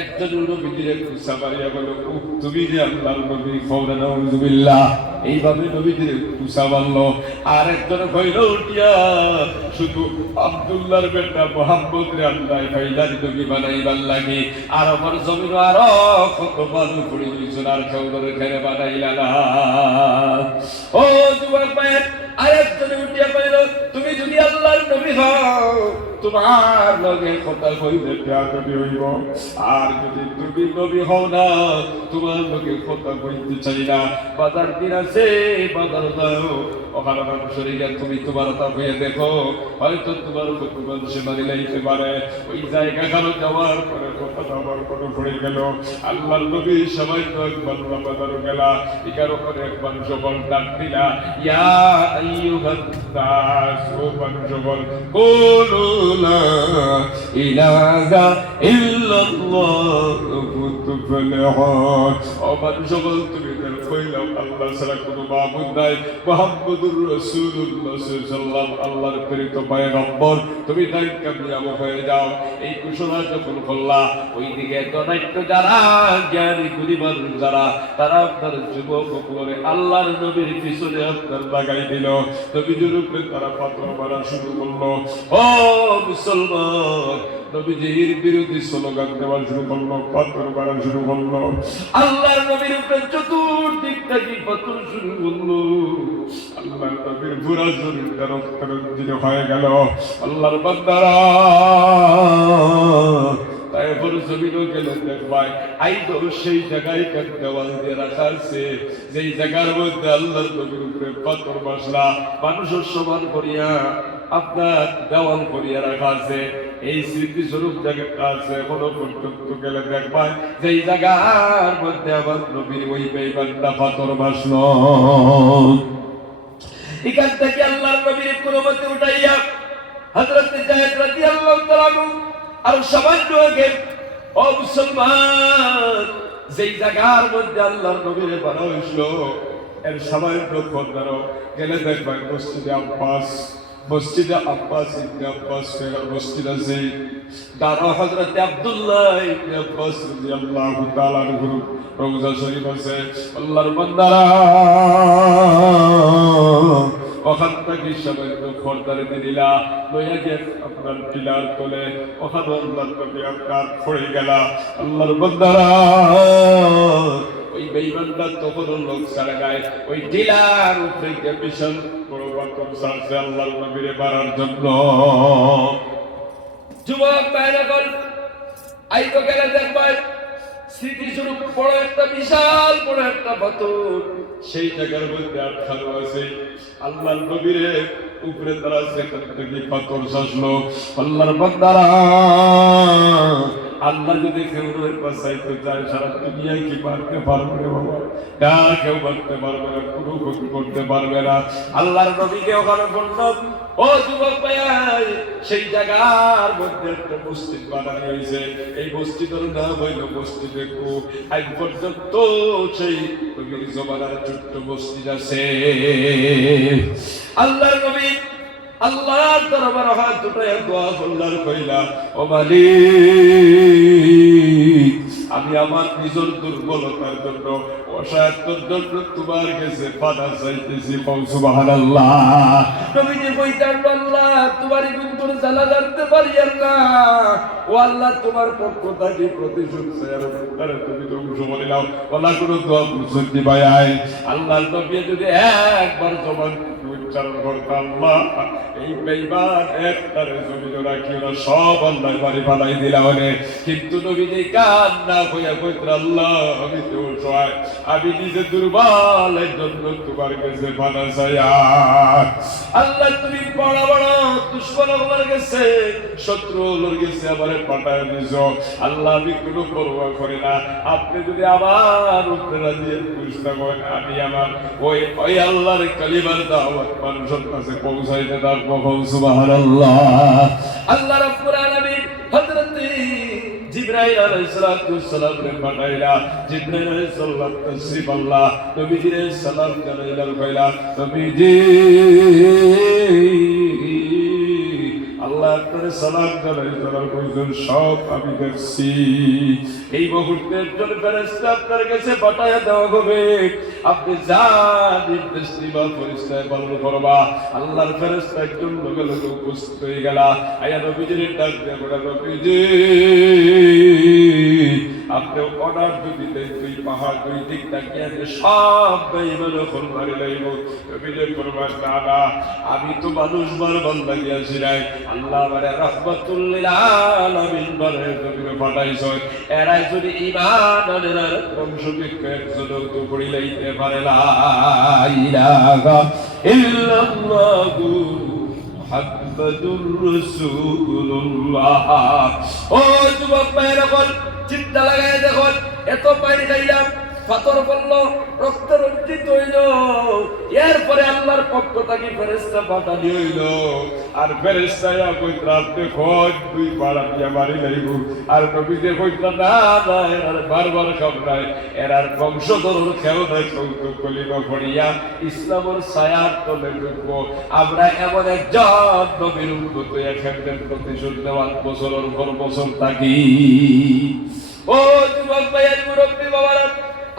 একজন নবীজির একটু সামারিয়া বলো, তুমি যে আল্লাহর নবী, কওলা নাউযুবিল্লাহ, এইভাবে নবীজির একটু সামারলো। আর একজন কইল উঠিয়া, শুধু আব্দুল্লাহর বেটা মুহাম্মদ রে আল্লাহ ফাইদারি নবী বানাইবার লাগে, আর আমার জমিন আরো কত বালু পড়ে গেছে, আর কেউরে খেলে বানাইলা না। ও যুবক ভাই, আরেকজন উঠিয়া কইল, তুমি যদি আল্লাহর নবী হও, তোমার লগে কথা কইলে বেয়াদবি হইব, আর যদি তুমি নবী হও না, তোমার লগে কথা কইতে চাই না। বাজার দিন আছে, বাজার যাও, ওখানে মানুষের তুমি তোমার তা হয়ে দেখো, হয়তো তোমার কত মানুষে মারি লাইতে পারে। ওই জায়গা কারো যাওয়ার পরে কথা আমার কোনো পড়ে গেল, আল্লাহর নবী সবাই তো একবার বাজারও গেলা, এটার উপরে এক মানুষ বল ডাক দিলা, ইয়া আইয়ুহান নাস, ও মানুষ বল, কুলু লা ইলাহা ইল্লাল্লাহু তুফলিহুন। ও মানুষ বল, তুমি কইলাম আল্লাহ ছাড়া কোনো মাবুদ নাই, মুহাম্মদুর রাসূলুল্লাহ সাল্লাল্লাহু আলাইহি আল্লাহর প্রেরিত পয়গম্বর, তুমি তাই কামিয়াব হয়ে যাও। এই ঘোষণা যখন করলা, ওইদিকে দনাইত্য যারা জ্ঞানী গুণীমান যারা, তারা আপনার যুবক করে আল্লাহর নবীর পিছনে আপনার লাগাই দিল, নবীজির উপরে তারা পাথর মারা শুরু করলো। ও মুসলমান, নবীজির বিরোধী স্লোগান দেওয়া শুরু করলো, পাথর মারা শুরু করলো, আল্লাহর নবীর উপরে চতুর্দিক থেকে পাথর শুরু করলো। আল্লাহর নবীর পুরা শরীরটা রক্তারঞ্জিত হয়ে গেল। আল্লাহর বান্দারা তায়েফের জমিনে গেলে দেখবাই আইদো সেই জায়গায় কান দেওয়াল দিয়ে রাখা আছে, যেই জায়গার মধ্যে আল্লাহর নবীর উপরে পাথর মশলা মানুষের সমান করিয়া আপনার দেওয়াল করিয়া রাখা আছে। এই স্মৃতিস্বরূপ জায়গাটা আছে, এখনো পর্যন্ত গেলে দেখবাই যেই জায়গার মধ্যে আমার নবীর ওই বেঈমানটা পাথর বসল। এখান থেকে আল্লাহর নবীর কোন মতে উঠাইয়া হযরত যায়েদ রাদিয়াল্লাহু তাআলা আর সামান্য আগে, ও মুসলমান, যেই জায়গার মধ্যে আল্লাহর নবীর বানা হইছিল, এর সামান্য খন্দারও গেলে দেখবেন মসজিদে আব্বাস, মসজিদে আব্বাস ইবনে আব্বাস মসজিদ আছে, দারা হযরত আব্দুল্লাহ ইবনে আব্বাস রাদিয়াল্লাহু তাআলা আনহু রওজা শরীফ আছে। আল্লাহর বান্দারা ওখান থেকে সামান্য খরদারে দিলা লইয়া গিয়ে আপনার টিলার তোলে, ওখানে আল্লাহর নবী আপনার পড়ে গেলা। আল্লাহর বান্দারা ওই বেঈমানটা তখন লোক ছাড়া গায়, ওই টিলার উপরে গিয়ে বিশাল বড় পাথর ছাড়ছে আল্লাহর নবীর মারার জন্য। যুবক বাইরে বল, আইতো গেলে দেখবাই স্মৃতিস্বরূপ বড় একটা বিশাল বড় একটা পাথর সেই জায়গার মধ্যে আটকানো আছে। আল্লাহর নবীরে উপরে তারা সেখান থেকে পাথর শাসলো। আল্লাহর বান্দারা, আল্লাহ যদি কেউ বাঁচাইতে চায় সারা দুনিয়া কি মারতে পারবে রে বাবা? না, কেউ মারতে পারবে না, কোনো ক্ষতি করতে পারবে না। আল্লাহর নবীকে ওখানে বলল, ও যুবক ভাই, সেই জায়গার মধ্যে একটা মসজিদ বানানো হয়েছে। এই মসজিদের নাম হইল মসজিদে কুফ। আজ পর্যন্ত সেই নবীর জমানার ছোট্ট মসজিদ আছে। আল্লাহর নবী আল্লাহর দরবারে হাত উঠাইয়া দোয়া করলার কইলা, ও মালিক, আমি আমার নিজের দুর্বলতার জন্য, অসহায়তার জন্য তোমার কাছে পানা চাইতেছি। সুবহানাল্লাহ। নবীজি কইতাম, আল্লাহ তোমারই গুণের জ্বালা জানতে পারি না। ও আল্লাহ, তোমার পক্ষ থেকে প্রতিশোধ চাই, আর তুমি তো সময় নাও। ওলা কোনো দোয়া প্রতিশোধ দিবাই। আল্লাহর নবী যদি একবার জবান উচ্চারণ করতাম, আল্লাহ এই বেঈমান একটারে জমিনে রাখি না, সব আল্লাহ বাড়ি বানাই দিলাম। কিন্তু নবীজি কান্না কইয়া কইতেন, আল্লাহ আমি তো অসহায়, আমি নিজে দুর্বল, এর জন্য তোমার কাছে পানা চাই। আল্লাহ তুমি বড় বড় দুশ্মন আমার কাছে, শত্রু ওর কাছে আমার পাঠায় দিছ। আল্লাহ আমি কোনো পরোয়া করি না, আপনি যদি আমার উপরে রাজিয়ে খুশি থাকেন, আমি আমার ওই আল্লাহর কালিমার দাওয়াত মানুষের কাছে পৌঁছাইতে থাকবো। সুবহানাল্লাহ। আল্লাহ রাব্বুল আলামিন হযরত জিবরাইল আলাইহিস সালাম রে পাঠাইলা। জিবরাইল আলাইহিস সালাম তসরিফ আল্লাহ নবীজির সালাম জানাইলা, কইলা, নবীজি আল্লাহ আপনার সালাম জানাই কইছেন, সব আমি দেখছি। এই মুহূর্তে একজন ফেরেশতা আপনার কাছে পাঠাইয়া দেওয়া হবে, আপনি যা নির্দেশ দিবা ফেরেশতায় পালন করবা। আল্লাহর ফেরেশতা একজন লগে লগে উপস্থিত হয়ে গেল। আয়া নবীজির ডাক দিয়ে বলে, নবীজি আপনি অর্ডার যদি দেন, দুই পাহাড় দুই দিক তাকিয়ে সব বেঈমান হল মারি লাইব। নবীজি ফরমান, না, আমি তো মানুষ মারবার লাগিয়াছি নাই, আল্লাহ আমারে রাহমাতুল লিল আলামিন বারে নবীকে পাঠাইছ। এরাই যদি ঈমান আনে না, বংশবিক্ষ একজনও তো করিলাইতে পারে না। ইলাহা ইল্লাল্লাহু মুহাম্মাদুর রাসূলুল্লাহ। ও যুবক ভাইরা, চিন্তা লাগাই দেখুন, এত পানি খাইলাম, পাথর পড়লো, রক্ত রঞ্জিত হইল, এরপরে আল্লাহর পক্ষ থেকে ফেরেশতা পাঠানি হইল। আর ফেরেশতায়া কইত, আপনি খোঁজ দুই পাড়া দিয়া মারি লাইব। আর নবীজি কইত, না না, এর বারবার সব নাই, এরার বংশধর খেও নাই, কৌতুক কলিমা পড়িয়া ইসলামের ছায়ার তলে ঢুকবো। আমরা এমন একজন নবীর উন্নত এখানকার প্রতিশোধ নেওয়ার বছরের পর বছর থাকি। ও যুবক ভাইয়ের মুরব্বী বাবারা,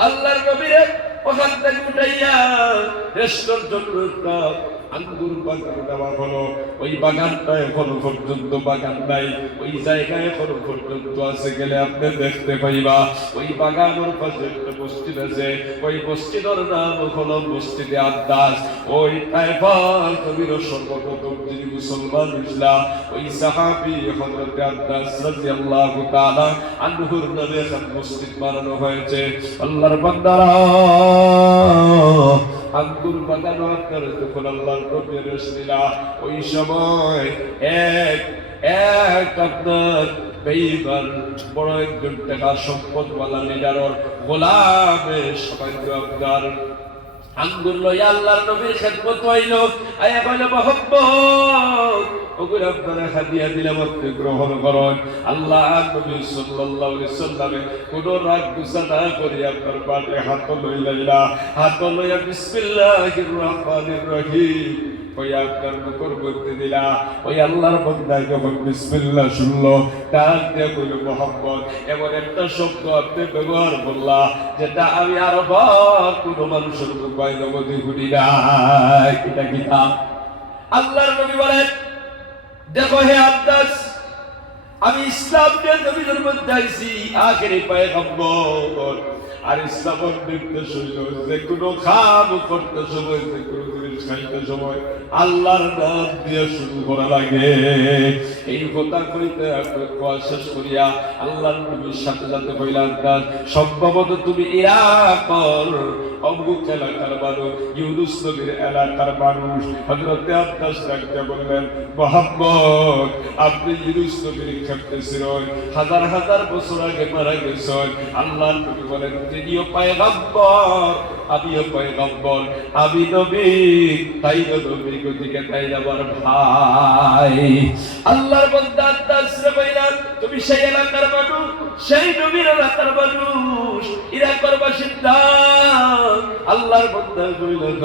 আল্লাহর নবীরে ওখান থেকে উঠাইয়া রেস্টোর জন্য একটা আঙ্গুর বাগান দেওয়া হলো। ওই বাগানটা এখনো পর্যন্ত বাগান নাই, ওই জায়গায় এখনো পর্যন্ত আছে, গেলে আপনি দেখতে পাইবা। ওই বাগানের পাশে একটা মসজিদ আছে, ওই মসজিদের নাম হলো মসজিদে আদ্দাস। ওই তাইফার নবীর সর্বপ্রথম যিনি মুসলমান ইসলাম, ওই সাহাবী হযরত আদ্দাস রাদিয়াল্লাহু তাআলা আনহুর নামে একটা মসজিদ বানানো হয়েছে। আল্লাহর বান্দারা, আঙ্গুর বাগান আপনার যখন আল্লাহর নবী রাসূলুল্লাহ, ওই সময় এক আপনার বেঈমান বড় একজন টাকা সম্পদওয়ালা লিডারের গোলামের সবাই আপনার আঙ্গুর লইয়া আল্লাহর নবীর খেদমত হইল। আয়া কইল, মোহাম্মদ ওগুলো আপনারা হাদিয়া দিলাম, আপনি গ্রহণ করুন। আল্লাহ নবী সাল্লাল্লাহু আলাইহি সাল্লামে কোন রাগ গুসা না করে আপনার পাতে হাত লইলা, হাত লইয়া বিসমিল্লাহির রহমানির রহিম ওই আপনার মুখর করতে দিলা। ওই আল্লাহর বান্দা যখন বিসমিল্লাহ শুনলো, ডাক দিয়ে কইল, মোহাম্মদ এমন একটা শব্দ আপনি ব্যবহার করলা যেটা আমি আর কোন মানুষের উপায় নবী শুনি নাই। এটা কি নাম? আল্লাহর নবী বলেন, দেখো হে আদ্দাস, আমি ইসলাম নিয়ে নবীদের মধ্যে আইছি, আখেরি পয়গম্বর। আর ইসলামের নির্দেশ হইল, যে কোনো কাম করতে সময় যে কোনো জিনিস খাইতে সময় আল্লাহর নাম দিয়ে শুরু করা লাগে। এই কথা কইতে কোয়া শেষ করিয়া আল্লাহর নবীর সাথে সাথে কইলাম, সম্ভবত তুমি ইরাকর অমুক এলাকার মানুষ, ইউনুস নবীর এলাকার মানুষ। হযরতে আব্বাস ডাকতে বললেন, মুহাম্মদ আপনি ইউনুস নবীর ক্ষেত্রে ছিলেন, হাজার হাজার বছর আগে মারা গেছেন। আল্লাহর নবী বলেন, তিনিও পয়গম্বর, আমিও পয়গম্বর, আমি নবী, তাই নবীর গতিকে তাই আমার ভাই। আল্লাহর বান্দা আব্বাসরে বললেন, তুমি সেই এলাকার মানুষ, সেই নবীর এলাকার মানুষ, ইরাকের বাসিন্দা। আল্লাহর বান্দা কইলেন,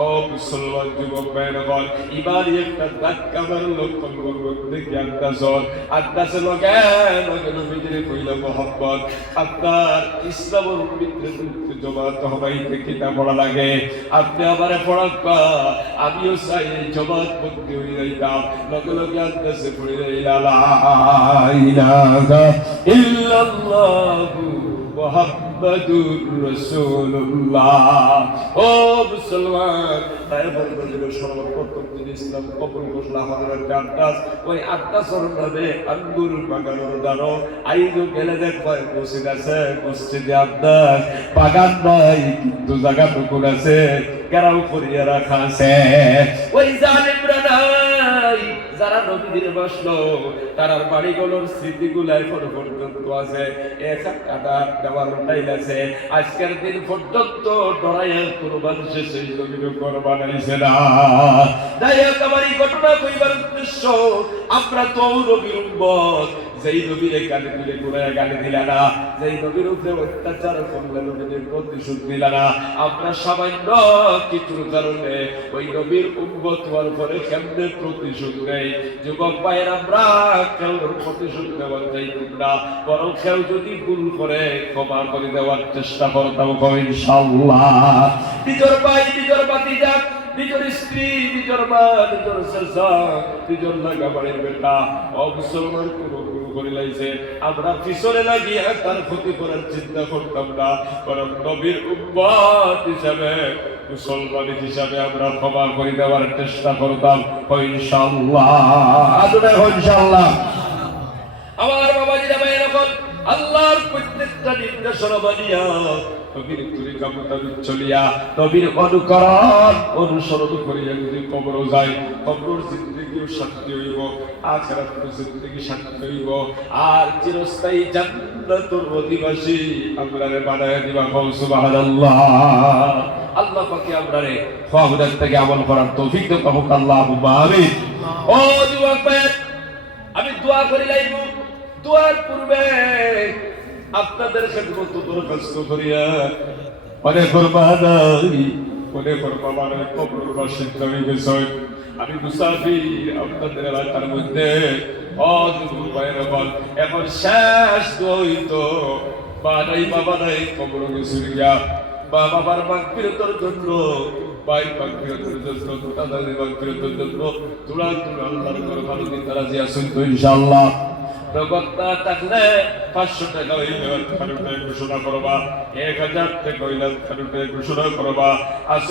ও মুসলমান যুবক ভাইরা, এবারই একটা ধাক্কা মারলো কলবের মধ্যে কি আন্দাজে লগে লগে নবীজিরে কইল, মুহাম্মদ আপনার ইসলামের ভিতরে জমাত হবাইতে কিতাব পড়া লাগে, আপনি আমারে পড়াবা, আমিও চাই জমাত বন্দী হয়ে যাইতাম। লগে লগে আন্দাজে পড়ে লা ইলাহা ইল্লাল্লাহু মুহাম্মাদুর রাসূলুল্লাহ। ও মুসলমান, তাই বলছিল সর্বপ্রথম যিনি ইসলাম কবুল করলেন হযরত আব্বাস, ওই আব্বাসের নামে আঙ্গুর বাগানের দানো আইজো গেলে দেখবা মসজিদ আছে, মসজিদে আব্বাস বাগান নাই কিন্তু জায়গাটুকু আছে, কেরাও করিয়া রাখা আছে। ওই জালিমরা নাই, যারা নবীদের বসলো তারার বাড়িগুলোর স্মৃতিগুলো এখনো পর্যন্ত আছে, এক কাটা দেওয়ার টাইল আছে। আজকের দিন পর্যন্ত ডরাইয়া কোনো মানুষের সেই নবীর উপর বানাইছে না। তাই আমার এই ঘটনা কইবার উদ্দেশ্য, আমরা তো নবীর উম্মত, যেই নবীরে গালি দিলে ঘুরাইয়া গালি দিলা না, যেই নবীর উপরে অত্যাচার করলে নবীদের প্রতিশোধ দিলা না, আমরা সামান্য কিছুর কারণে ওই নবীর উম্মত হওয়ার পরে কেমনে প্রতিশোধ নেই। যুবক ভাইয়ের, আমরা কেউ প্রতিশোধ নেওয়ার চাইতাম না, বরং কেউ যদি ভুল করে ক্ষমা করে দেওয়ার চেষ্টা করতাম ইনশাআল্লাহ। নিজের ভাই, নিজের ভাতিজা, নিজের স্ত্রী, নিজের মা, নিজের চাচা, নিজের লাগা বাড়ির বেটা অমুসলমান কোনো গুরু করে লাইছে, আমরা পিছনে লাগিয়ে তার ক্ষতি করার চিন্তা করতাম না, বরং নবীর উম্মত হিসাবে, মুসলমান হিসাবে আমরা ক্ষমা করে দেওয়ার চেষ্টা করতাম ইনশাআল্লাহ। ইনশাআল্লাহ। আমার বাবাজিরা ভাই, এরকম আল্লাহর প্রত্যেকটা নির্দেশনা মানিয়া নবীর তরিকা মোতাবেক চলিয়া নবীর অনুকরণ অনুসরণ করিয়া যদি কবর যায়, কবর জিন্দেগিও শান্তি হইব, আখিরাতের জিন্দেগি শান্তি হইব, আর চিরস্থায়ী জান্নাতুর অধিবাসী আমরারে বানায় দিবা। সুবহানাল্লাহ। আল্লাহ পাকে আমরারে ফাহুদার থেকে আমল করার তৌফিক দাও, আল্লাহুম্মা আমিন। ও যুবক ভাই, আমি দোয়া করি লাইব, দোয়ার পূর্বে আপনাদের খেদমত দরখাস্ত করিয়া অনেক কবর বাসিন্দা হয়ে গেছেন, আমি মুসাফির আপনাদের এলাকার মধ্যে। এখন শেষ দইত বানাই বাবা নাই কবর গেছে গিয়া, বা বাবার মাগফিরাতের জন্য, ভাই মাগফিরাতের জন্য, দাদাদের মাগফিরাতের জন্য তোরা আল্লাহর দরবারে দিতে রাজি আছেন তো ইনশাআল্লাহ। নগদটা থাকলে 500 টাকা হইলে খানুটায় ঘোষণা করবা, 1000 টাকা হইলে খানুটায় ঘোষণা করবা।